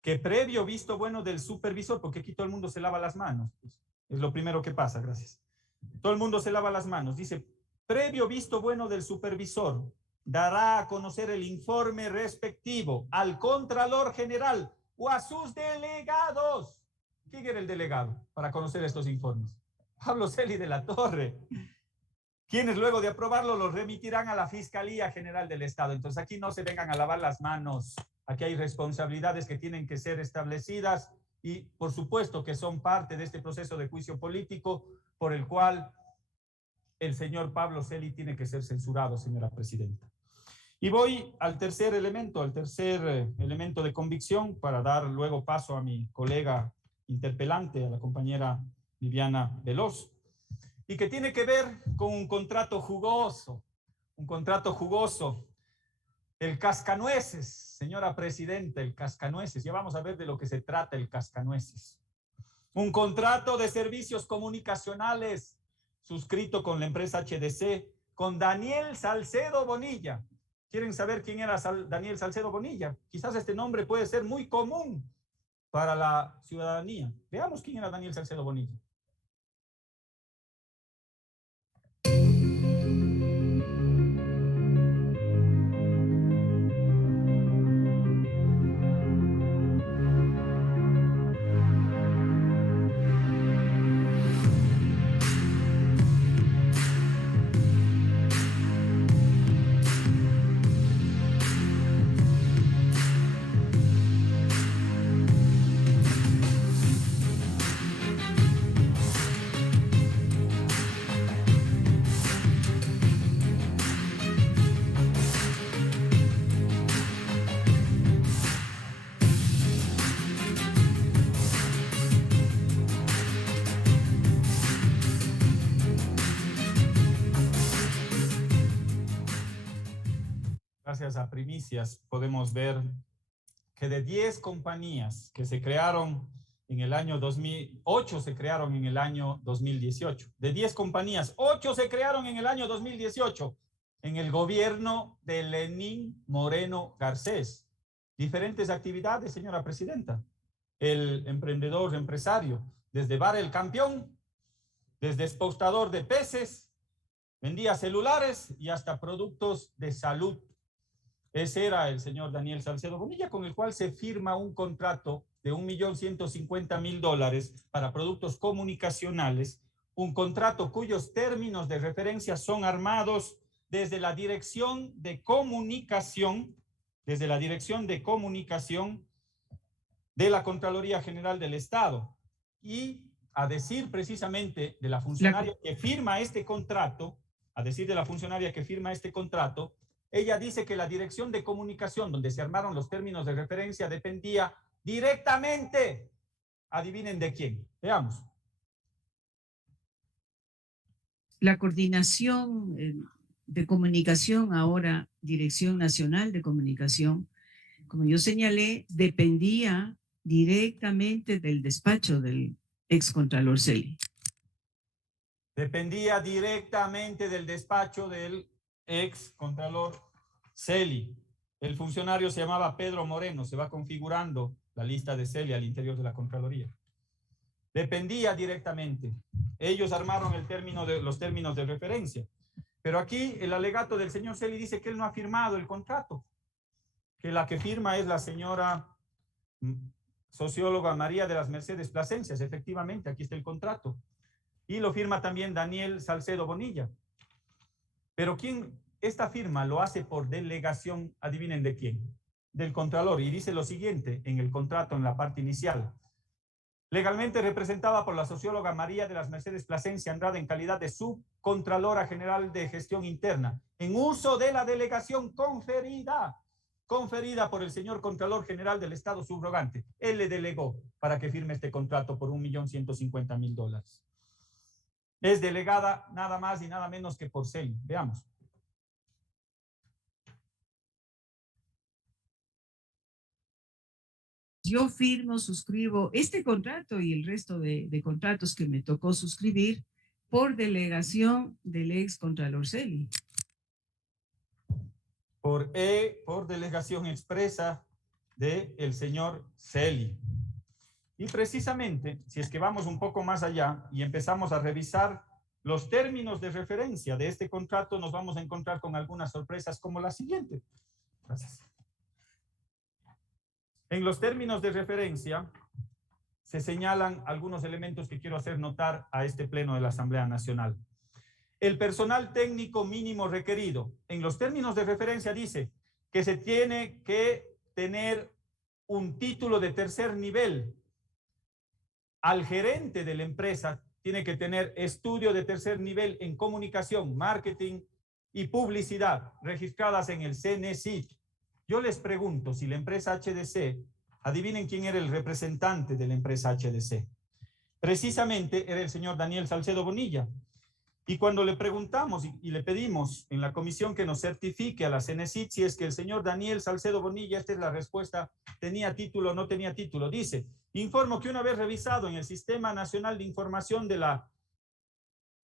Que previo visto bueno del supervisor, porque aquí todo el mundo se lava las manos. Es lo primero que pasa, gracias. Todo el mundo se lava las manos. Dice, previo visto bueno del supervisor, dará a conocer el informe respectivo al Contralor General o a sus delegados. ¿Quién era el delegado para conocer estos informes? Pablo Celi de la Torre. Quienes luego de aprobarlo los remitirán a la Fiscalía General del Estado. Entonces aquí no se vengan a lavar las manos. Aquí hay responsabilidades que tienen que ser establecidas y por supuesto que son parte de este proceso de juicio político por el cual el señor Pablo Celi tiene que ser censurado, señora presidenta. Y voy al tercer elemento de convicción para dar luego paso a mi colega interpelante, a la compañera Viviana Veloz, y que tiene que ver con un contrato jugoso, el cascanueces, señora presidenta, el cascanueces. Ya vamos a ver de lo que se trata el cascanueces. Un contrato de servicios comunicacionales suscrito con la empresa HDC, con Daniel Salcedo Bonilla. ¿Quieren saber quién era Daniel Salcedo Bonilla? Quizás este nombre puede ser muy común para la ciudadanía. Veamos quién era Daniel Salcedo Bonilla. Gracias a primicias podemos ver que de 10 compañías que se crearon en el año 2000, 8 se crearon en el año 2018. De 10 compañías, 8 se crearon en el año 2018 en el gobierno de Lenín Moreno Garcés. Diferentes actividades, señora presidenta. El empresario, desde bar El Campeón, desde expostador de peces, vendía celulares y hasta productos de salud. Ese era el señor Daniel Salcedo Bonilla, con el cual se firma un contrato de $1.150.000 para productos comunicacionales, un contrato cuyos términos de referencia son armados desde la Dirección de Comunicación, de la Contraloría General del Estado. Y a decir precisamente de la funcionaria que firma este contrato, ella dice que la Dirección de Comunicación, donde se armaron los términos de referencia, dependía directamente, adivinen de quién. Veamos. La coordinación de comunicación, ahora Dirección Nacional de Comunicación, como yo señalé, dependía directamente del despacho del excontralor Celi. Dependía directamente del despacho del excontralor Celi. El funcionario se llamaba Pedro Moreno. Se va configurando la lista de Celi al interior de la Contraloría. Dependía directamente. Ellos armaron los términos de referencia. Pero aquí el alegato del señor Celi dice que él no ha firmado el contrato, que la que firma es la señora socióloga María de las Mercedes Plasencias. Efectivamente, aquí está el contrato. Y lo firma también Daniel Salcedo Bonilla. Pero esta firma lo hace por delegación, adivinen de quién, del Contralor. Y dice lo siguiente en el contrato, en la parte inicial. Legalmente representada por la socióloga María de las Mercedes Plasencia Andrade en calidad de subcontralora general de gestión interna, en uso de la delegación conferida por el señor Contralor General del Estado subrogante. Él le delegó para que firme este contrato por $1.150.000. Es delegada nada más y nada menos que por Celi. Veamos. Yo firmo, suscribo este contrato y el resto de contratos que me tocó suscribir por delegación del ex Contralor Celi. Por delegación expresa del señor Celi. Y precisamente, si es que vamos un poco más allá y empezamos a revisar los términos de referencia de este contrato, nos vamos a encontrar con algunas sorpresas como la siguiente. Gracias. En los términos de referencia se señalan algunos elementos que quiero hacer notar a este pleno de la Asamblea Nacional. El personal técnico mínimo requerido. En los términos de referencia dice que se tiene que tener un título de tercer nivel. Al gerente de la empresa tiene que tener estudio de tercer nivel en comunicación, marketing y publicidad, registradas en el CNCIT. Yo les pregunto si la empresa HDC, adivinen quién era el representante de la empresa HDC. Precisamente era el señor Daniel Salcedo Bonilla. Y cuando le preguntamos y le pedimos en la comisión que nos certifique a la CNCIT si es que el señor Daniel Salcedo Bonilla, esta es la respuesta, tenía título o no tenía título, dice: informo que una vez revisado en el Sistema Nacional de Información de la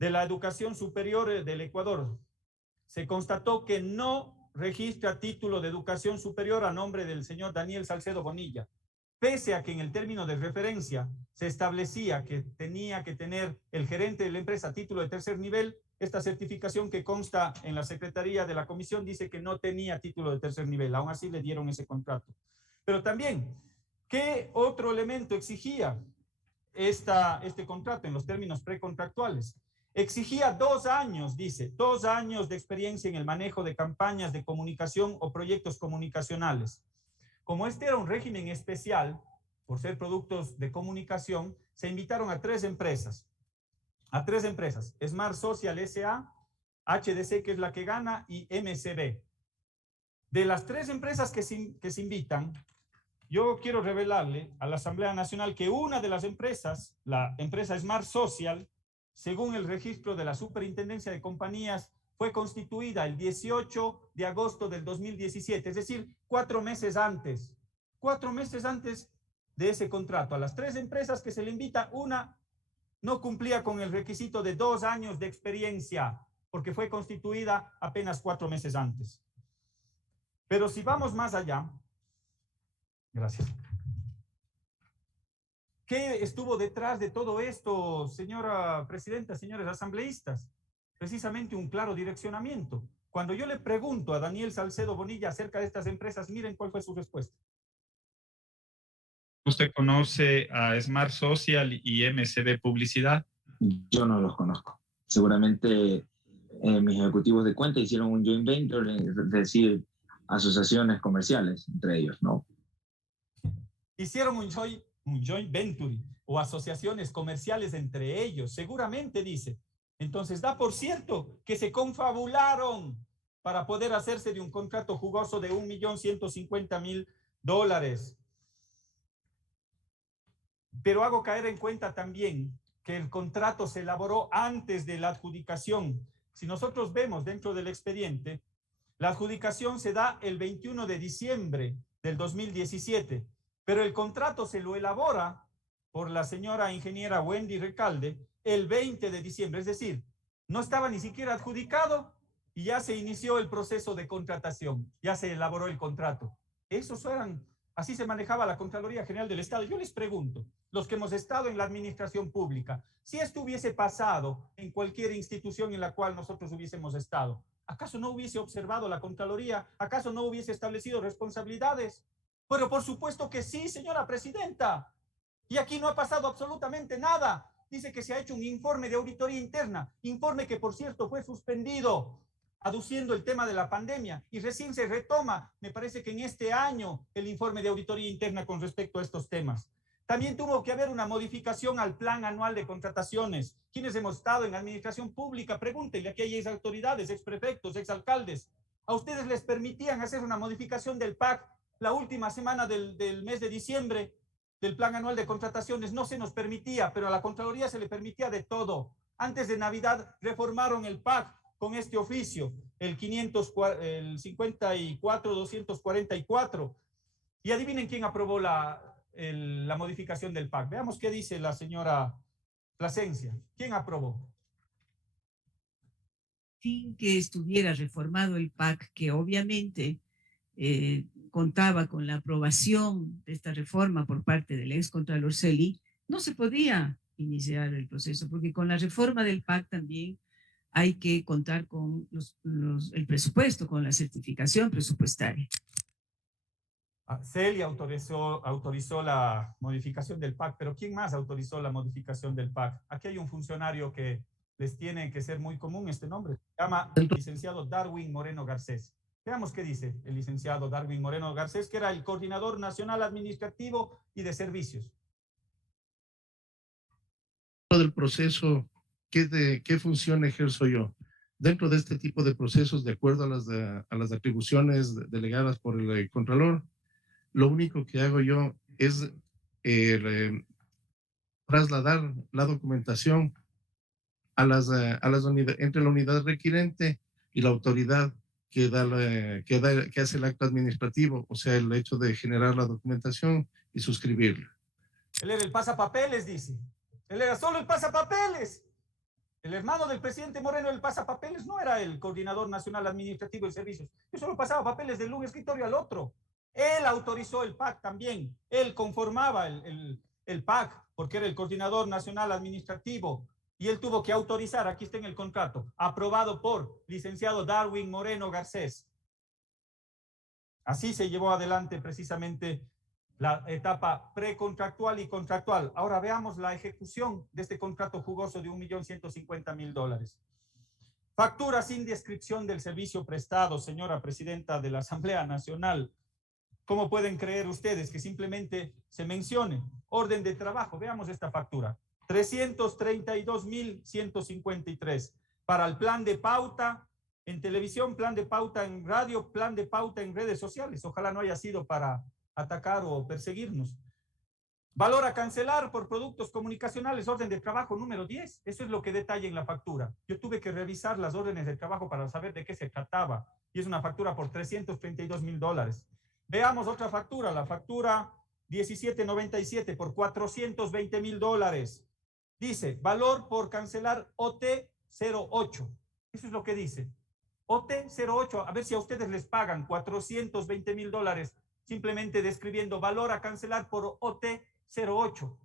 Educación Superior del Ecuador, se constató que no registra título de educación superior a nombre del señor Daniel Salcedo Bonilla, pese a que en el término de referencia se establecía que tenía que tener el gerente de la empresa título de tercer nivel. Esta certificación que consta en la Secretaría de la Comisión dice que no tenía título de tercer nivel, aún así le dieron ese contrato. Pero también, ¿qué otro elemento exigía este contrato en los términos precontractuales? Exigía 2 años, dice, 2 años de experiencia en el manejo de campañas de comunicación o proyectos comunicacionales. Como este era un régimen especial, por ser productos de comunicación, se invitaron a 3 empresas. Smart Social S.A., HDC, que es la que gana, y MCB. De las 3 empresas que se invitan, yo quiero revelarle a la Asamblea Nacional que una de las empresas, la empresa Smart Social, según el registro de la Superintendencia de Compañías, fue constituida el 18 de agosto del 2017, es decir, 4 meses antes. 4 meses antes de ese contrato. A las 3 empresas que se le invita, una no cumplía con el requisito de 2 años de experiencia, porque fue constituida apenas 4 meses antes. Pero si vamos más allá, gracias. ¿Qué estuvo detrás de todo esto, señora presidenta, señores asambleístas? Precisamente un claro direccionamiento. Cuando yo le pregunto a Daniel Salcedo Bonilla acerca de estas empresas, miren cuál fue su respuesta. ¿Usted conoce a Smart Social y MCB Publicidad? Yo no los conozco. Seguramente mis ejecutivos de cuenta hicieron un joint venture, es decir, asociaciones comerciales entre ellos, ¿no? Hicieron un joint venture o asociaciones comerciales entre ellos, seguramente, dice. Entonces da por cierto que se confabularon para poder hacerse de un contrato jugoso de $1.150.000. Pero hago caer en cuenta también que el contrato se elaboró antes de la adjudicación. Si nosotros vemos dentro del expediente, la adjudicación se da el 21 de diciembre del 2017, pero el contrato se lo elabora por la señora ingeniera Wendy Recalde el 20 de diciembre, es decir, no estaba ni siquiera adjudicado y ya se inició el proceso de contratación, ya se elaboró el contrato. Así se manejaba la Contraloría General del Estado. Yo les pregunto, los que hemos estado en la administración pública, si esto hubiese pasado en cualquier institución en la cual nosotros hubiésemos estado, ¿acaso no hubiese observado la Contraloría? ¿Acaso no hubiese establecido responsabilidades? Pero por supuesto que sí, señora presidenta. Y aquí no ha pasado absolutamente nada. Dice que se ha hecho un informe de auditoría interna, informe que por cierto fue suspendido, aduciendo el tema de la pandemia, y recién se retoma, me parece que en este año, el informe de auditoría interna con respecto a estos temas. También tuvo que haber una modificación al plan anual de contrataciones. Quienes hemos estado en administración pública, pregúntenle, aquí hay exautoridades, exprefectos, exalcaldes. ¿A ustedes les permitían hacer una modificación del PAC la última semana del mes de diciembre? Del plan anual de contrataciones no se nos permitía, pero a la Contraloría se le permitía de todo. Antes de Navidad reformaron el PAC con este oficio, el 54-244. Y adivinen quién aprobó la modificación del PAC. Veamos qué dice la señora Plasencia. ¿Quién aprobó? Sin que estuviera reformado el PAC, que obviamente contaba con la aprobación de esta reforma por parte del ex Contralor Celi, no se podía iniciar el proceso, porque con la reforma del PAC también hay que contar con el presupuesto, con la certificación presupuestaria. Celi autorizó la modificación del PAC, pero ¿quién más autorizó la modificación del PAC? Aquí hay un funcionario que les tiene que ser muy común este nombre, se llama el licenciado Darwin Moreno Garcés. Veamos qué dice el licenciado Darwin Moreno Garcés, que era el coordinador nacional administrativo y de servicios. Del proceso, ¿qué función ejerzo yo? Dentro de este tipo de procesos, de acuerdo a las atribuciones delegadas por el Contralor, lo único que hago yo es trasladar la documentación a las unidades, entre la unidad requirente y la autoridad que hace el acto administrativo, o sea, el hecho de generar la documentación y suscribirla. Él era el pasapapeles, dice. Él era solo el pasapapeles. El hermano del presidente Moreno, el pasapapeles, no era el coordinador nacional administrativo de servicios. Yo solo pasaba papeles de un escritorio al otro. Él autorizó el PAC también. Él conformaba el PAC porque era el coordinador nacional administrativo. Y él tuvo que autorizar, aquí está en el contrato, aprobado por licenciado Darwin Moreno Garcés. Así se llevó adelante precisamente la etapa precontractual y contractual. Ahora veamos la ejecución de este contrato jugoso de $1.150.000. Factura sin descripción del servicio prestado, señora presidenta de la Asamblea Nacional. ¿Cómo pueden creer ustedes que simplemente se mencione orden de trabajo? Veamos esta factura. 332.153 para el plan de pauta en televisión, plan de pauta en radio, plan de pauta en redes sociales. Ojalá no haya sido para atacar o perseguirnos. Valor a cancelar por productos comunicacionales, orden de trabajo número 10. Eso es lo que detalla en la factura. Yo tuve que revisar las órdenes de trabajo para saber de qué se trataba. Y es una factura por $332.000. Veamos otra factura, la factura 1797 por $420.000. Dice, valor por cancelar OT08. Eso es lo que dice. OT08, a ver si a ustedes les pagan $420.000 simplemente describiendo valor a cancelar por OT08.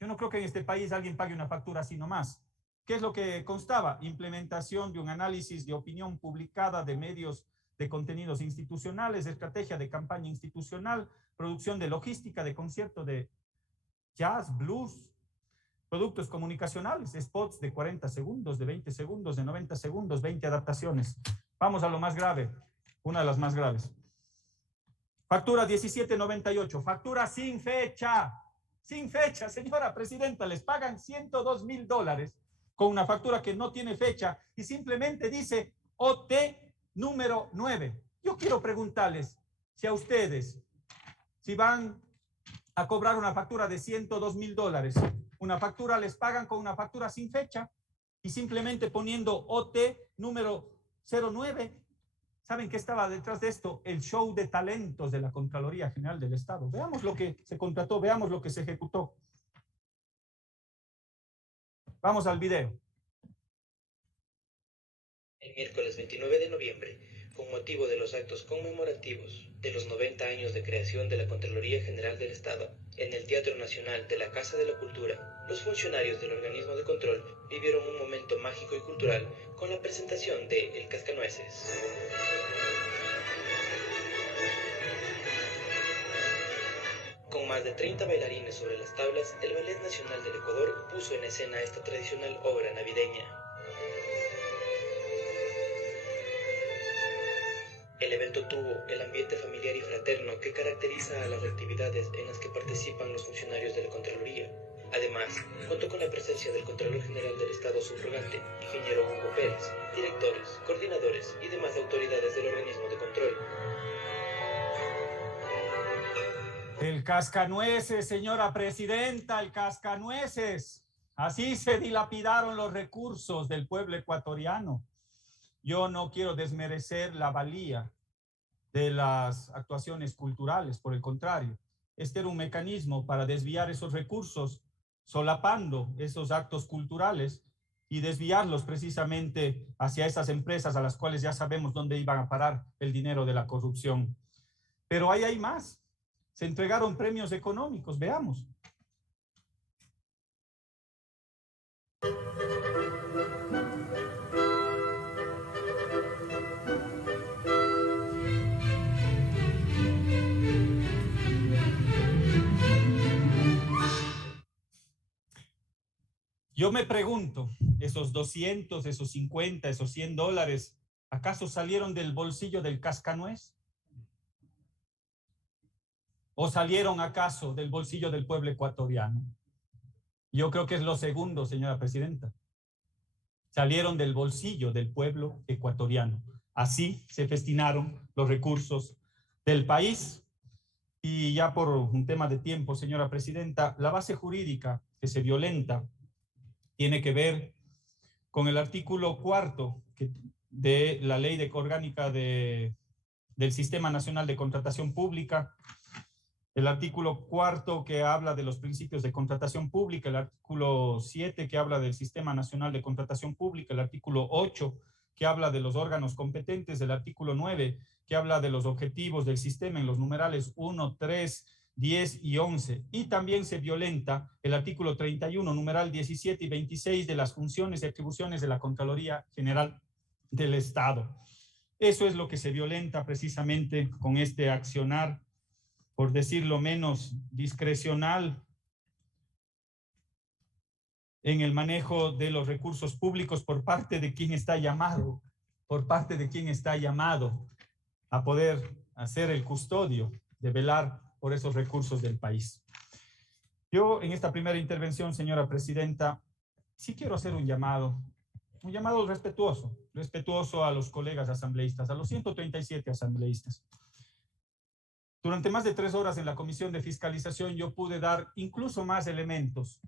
Yo no creo que en este país alguien pague una factura así nomás. ¿Qué es lo que constaba? Implementación de un análisis de opinión publicada de medios de contenidos institucionales, estrategia de campaña institucional, producción de logística de concierto de jazz, blues, productos comunicacionales, spots de 40 segundos, de 20 segundos, de 90 segundos, 20 adaptaciones. Vamos a lo más grave, una de las más graves. Factura 1798, factura sin fecha, señora presidenta, les pagan $102.000 con una factura que no tiene fecha y simplemente dice OT número 9. Yo quiero preguntarles si a ustedes, si van a cobrar una factura de $102.000, una factura les pagan con una factura sin fecha y simplemente poniendo OT número 09. ¿Saben qué estaba detrás de esto? El show de talentos de la Contraloría General del Estado. Veamos lo que se contrató, veamos lo que se ejecutó. Vamos al video. El miércoles 29 de noviembre, con motivo de los actos conmemorativos de los 90 años de creación de la Contraloría General del Estado, en el Teatro Nacional de la Casa de la Cultura, los funcionarios del organismo de control vivieron un momento mágico y cultural con la presentación de El Cascanueces. Con más de 30 bailarines sobre las tablas, el Ballet Nacional del Ecuador puso en escena esta tradicional obra navideña. El evento tuvo el ambiente familiar y fraterno que caracteriza a las actividades en las que participan los funcionarios de la Contraloría. Además, contó con la presencia del Contralor General del Estado subrogante, ingeniero Hugo Pérez, directores, coordinadores y demás autoridades del organismo de control. El cascanueces, señora presidenta, el cascanueces. Así se dilapidaron los recursos del pueblo ecuatoriano. Yo no quiero desmerecer la valía de las actuaciones culturales, por el contrario. Este era un mecanismo para desviar esos recursos, solapando esos actos culturales y desviarlos precisamente hacia esas empresas a las cuales ya sabemos dónde iban a parar el dinero de la corrupción. Pero ahí hay más. Se entregaron premios económicos, veamos. Yo me pregunto, esos 200, esos 50, esos $100 ¿Acaso salieron del bolsillo del cascanuez? ¿O salieron acaso del bolsillo del pueblo ecuatoriano? Yo creo que es lo segundo, señora presidenta. Salieron del bolsillo del pueblo ecuatoriano. Así se destinaron los recursos del país. Y ya por un tema de tiempo, señora presidenta, la base jurídica que se violenta tiene que ver con el artículo 4 de la Ley Orgánica del Sistema Nacional de Contratación Pública, el artículo 4 que habla de los principios de contratación pública, el artículo 7 que habla del Sistema Nacional de Contratación Pública, el artículo 8 que habla de los órganos competentes, el artículo 9 que habla de los objetivos del sistema en los numerales 1, 3, 10 y 11. Y también se violenta el artículo 31, numeral 17 y 26 de las funciones y atribuciones de la Contraloría General del Estado. Eso es lo que se violenta precisamente con este accionar, por decirlo menos, discrecional en el manejo de los recursos públicos por parte de quien está llamado, a poder hacer el custodio de velar por esos recursos del país. Yo en esta primera intervención, señora presidenta, sí quiero hacer un llamado respetuoso a los colegas asambleístas, a los 137 asambleístas. Durante más de 3 horas en la Comisión de Fiscalización yo pude dar incluso más elementos,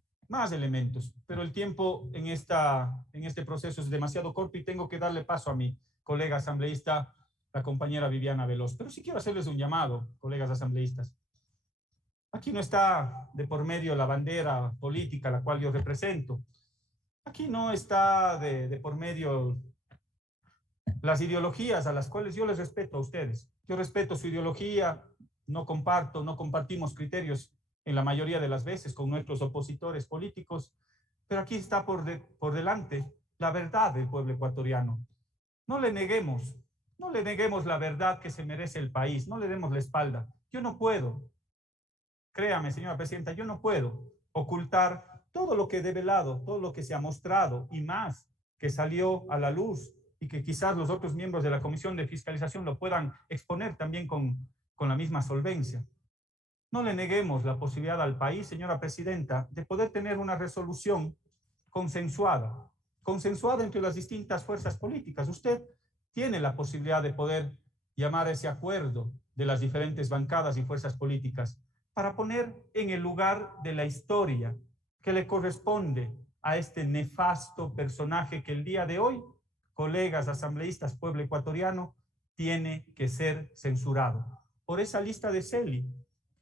pero el tiempo en este proceso es demasiado corto y tengo que darle paso a mi colega asambleísta, la compañera Viviana Veloz. Pero sí quiero hacerles un llamado, colegas asambleístas. Aquí no está de por medio la bandera política a la cual yo represento. Aquí no está de por medio las ideologías a las cuales yo les respeto a ustedes. Yo respeto su ideología, no compartimos criterios en la mayoría de las veces con nuestros opositores políticos, pero aquí está por delante la verdad del pueblo ecuatoriano. No le neguemos la verdad que se merece el país, no le demos la espalda. Yo no puedo, créame, señora presidenta, yo no puedo ocultar todo lo que he develado, todo lo que se ha mostrado y más que salió a la luz y que quizás los otros miembros de la Comisión de Fiscalización lo puedan exponer también con la misma solvencia. No le neguemos la posibilidad al país, señora presidenta, de poder tener una resolución consensuada entre las distintas fuerzas políticas. Usted tiene la posibilidad de poder llamar a ese acuerdo de las diferentes bancadas y fuerzas políticas para poner en el lugar de la historia que le corresponde a este nefasto personaje que el día de hoy, colegas asambleístas, pueblo ecuatoriano, tiene que ser censurado. Por esa lista de Celi,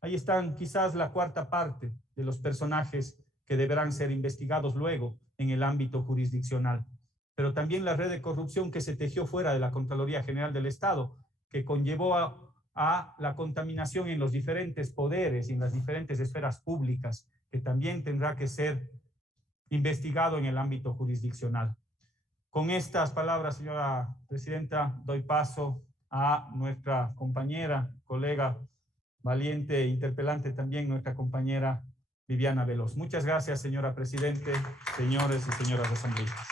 ahí están quizás la cuarta parte de los personajes que deberán ser investigados luego en el ámbito jurisdiccional. Pero también la red de corrupción que se tejió fuera de la Contraloría General del Estado, que conllevó a la contaminación en los diferentes poderes y en las diferentes esferas públicas, que también tendrá que ser investigado en el ámbito jurisdiccional. Con estas palabras, señora presidenta, doy paso a nuestra compañera, colega valiente e interpelante también, nuestra compañera Viviana Veloz. Muchas gracias, señora presidente, señores y señoras asambleístas.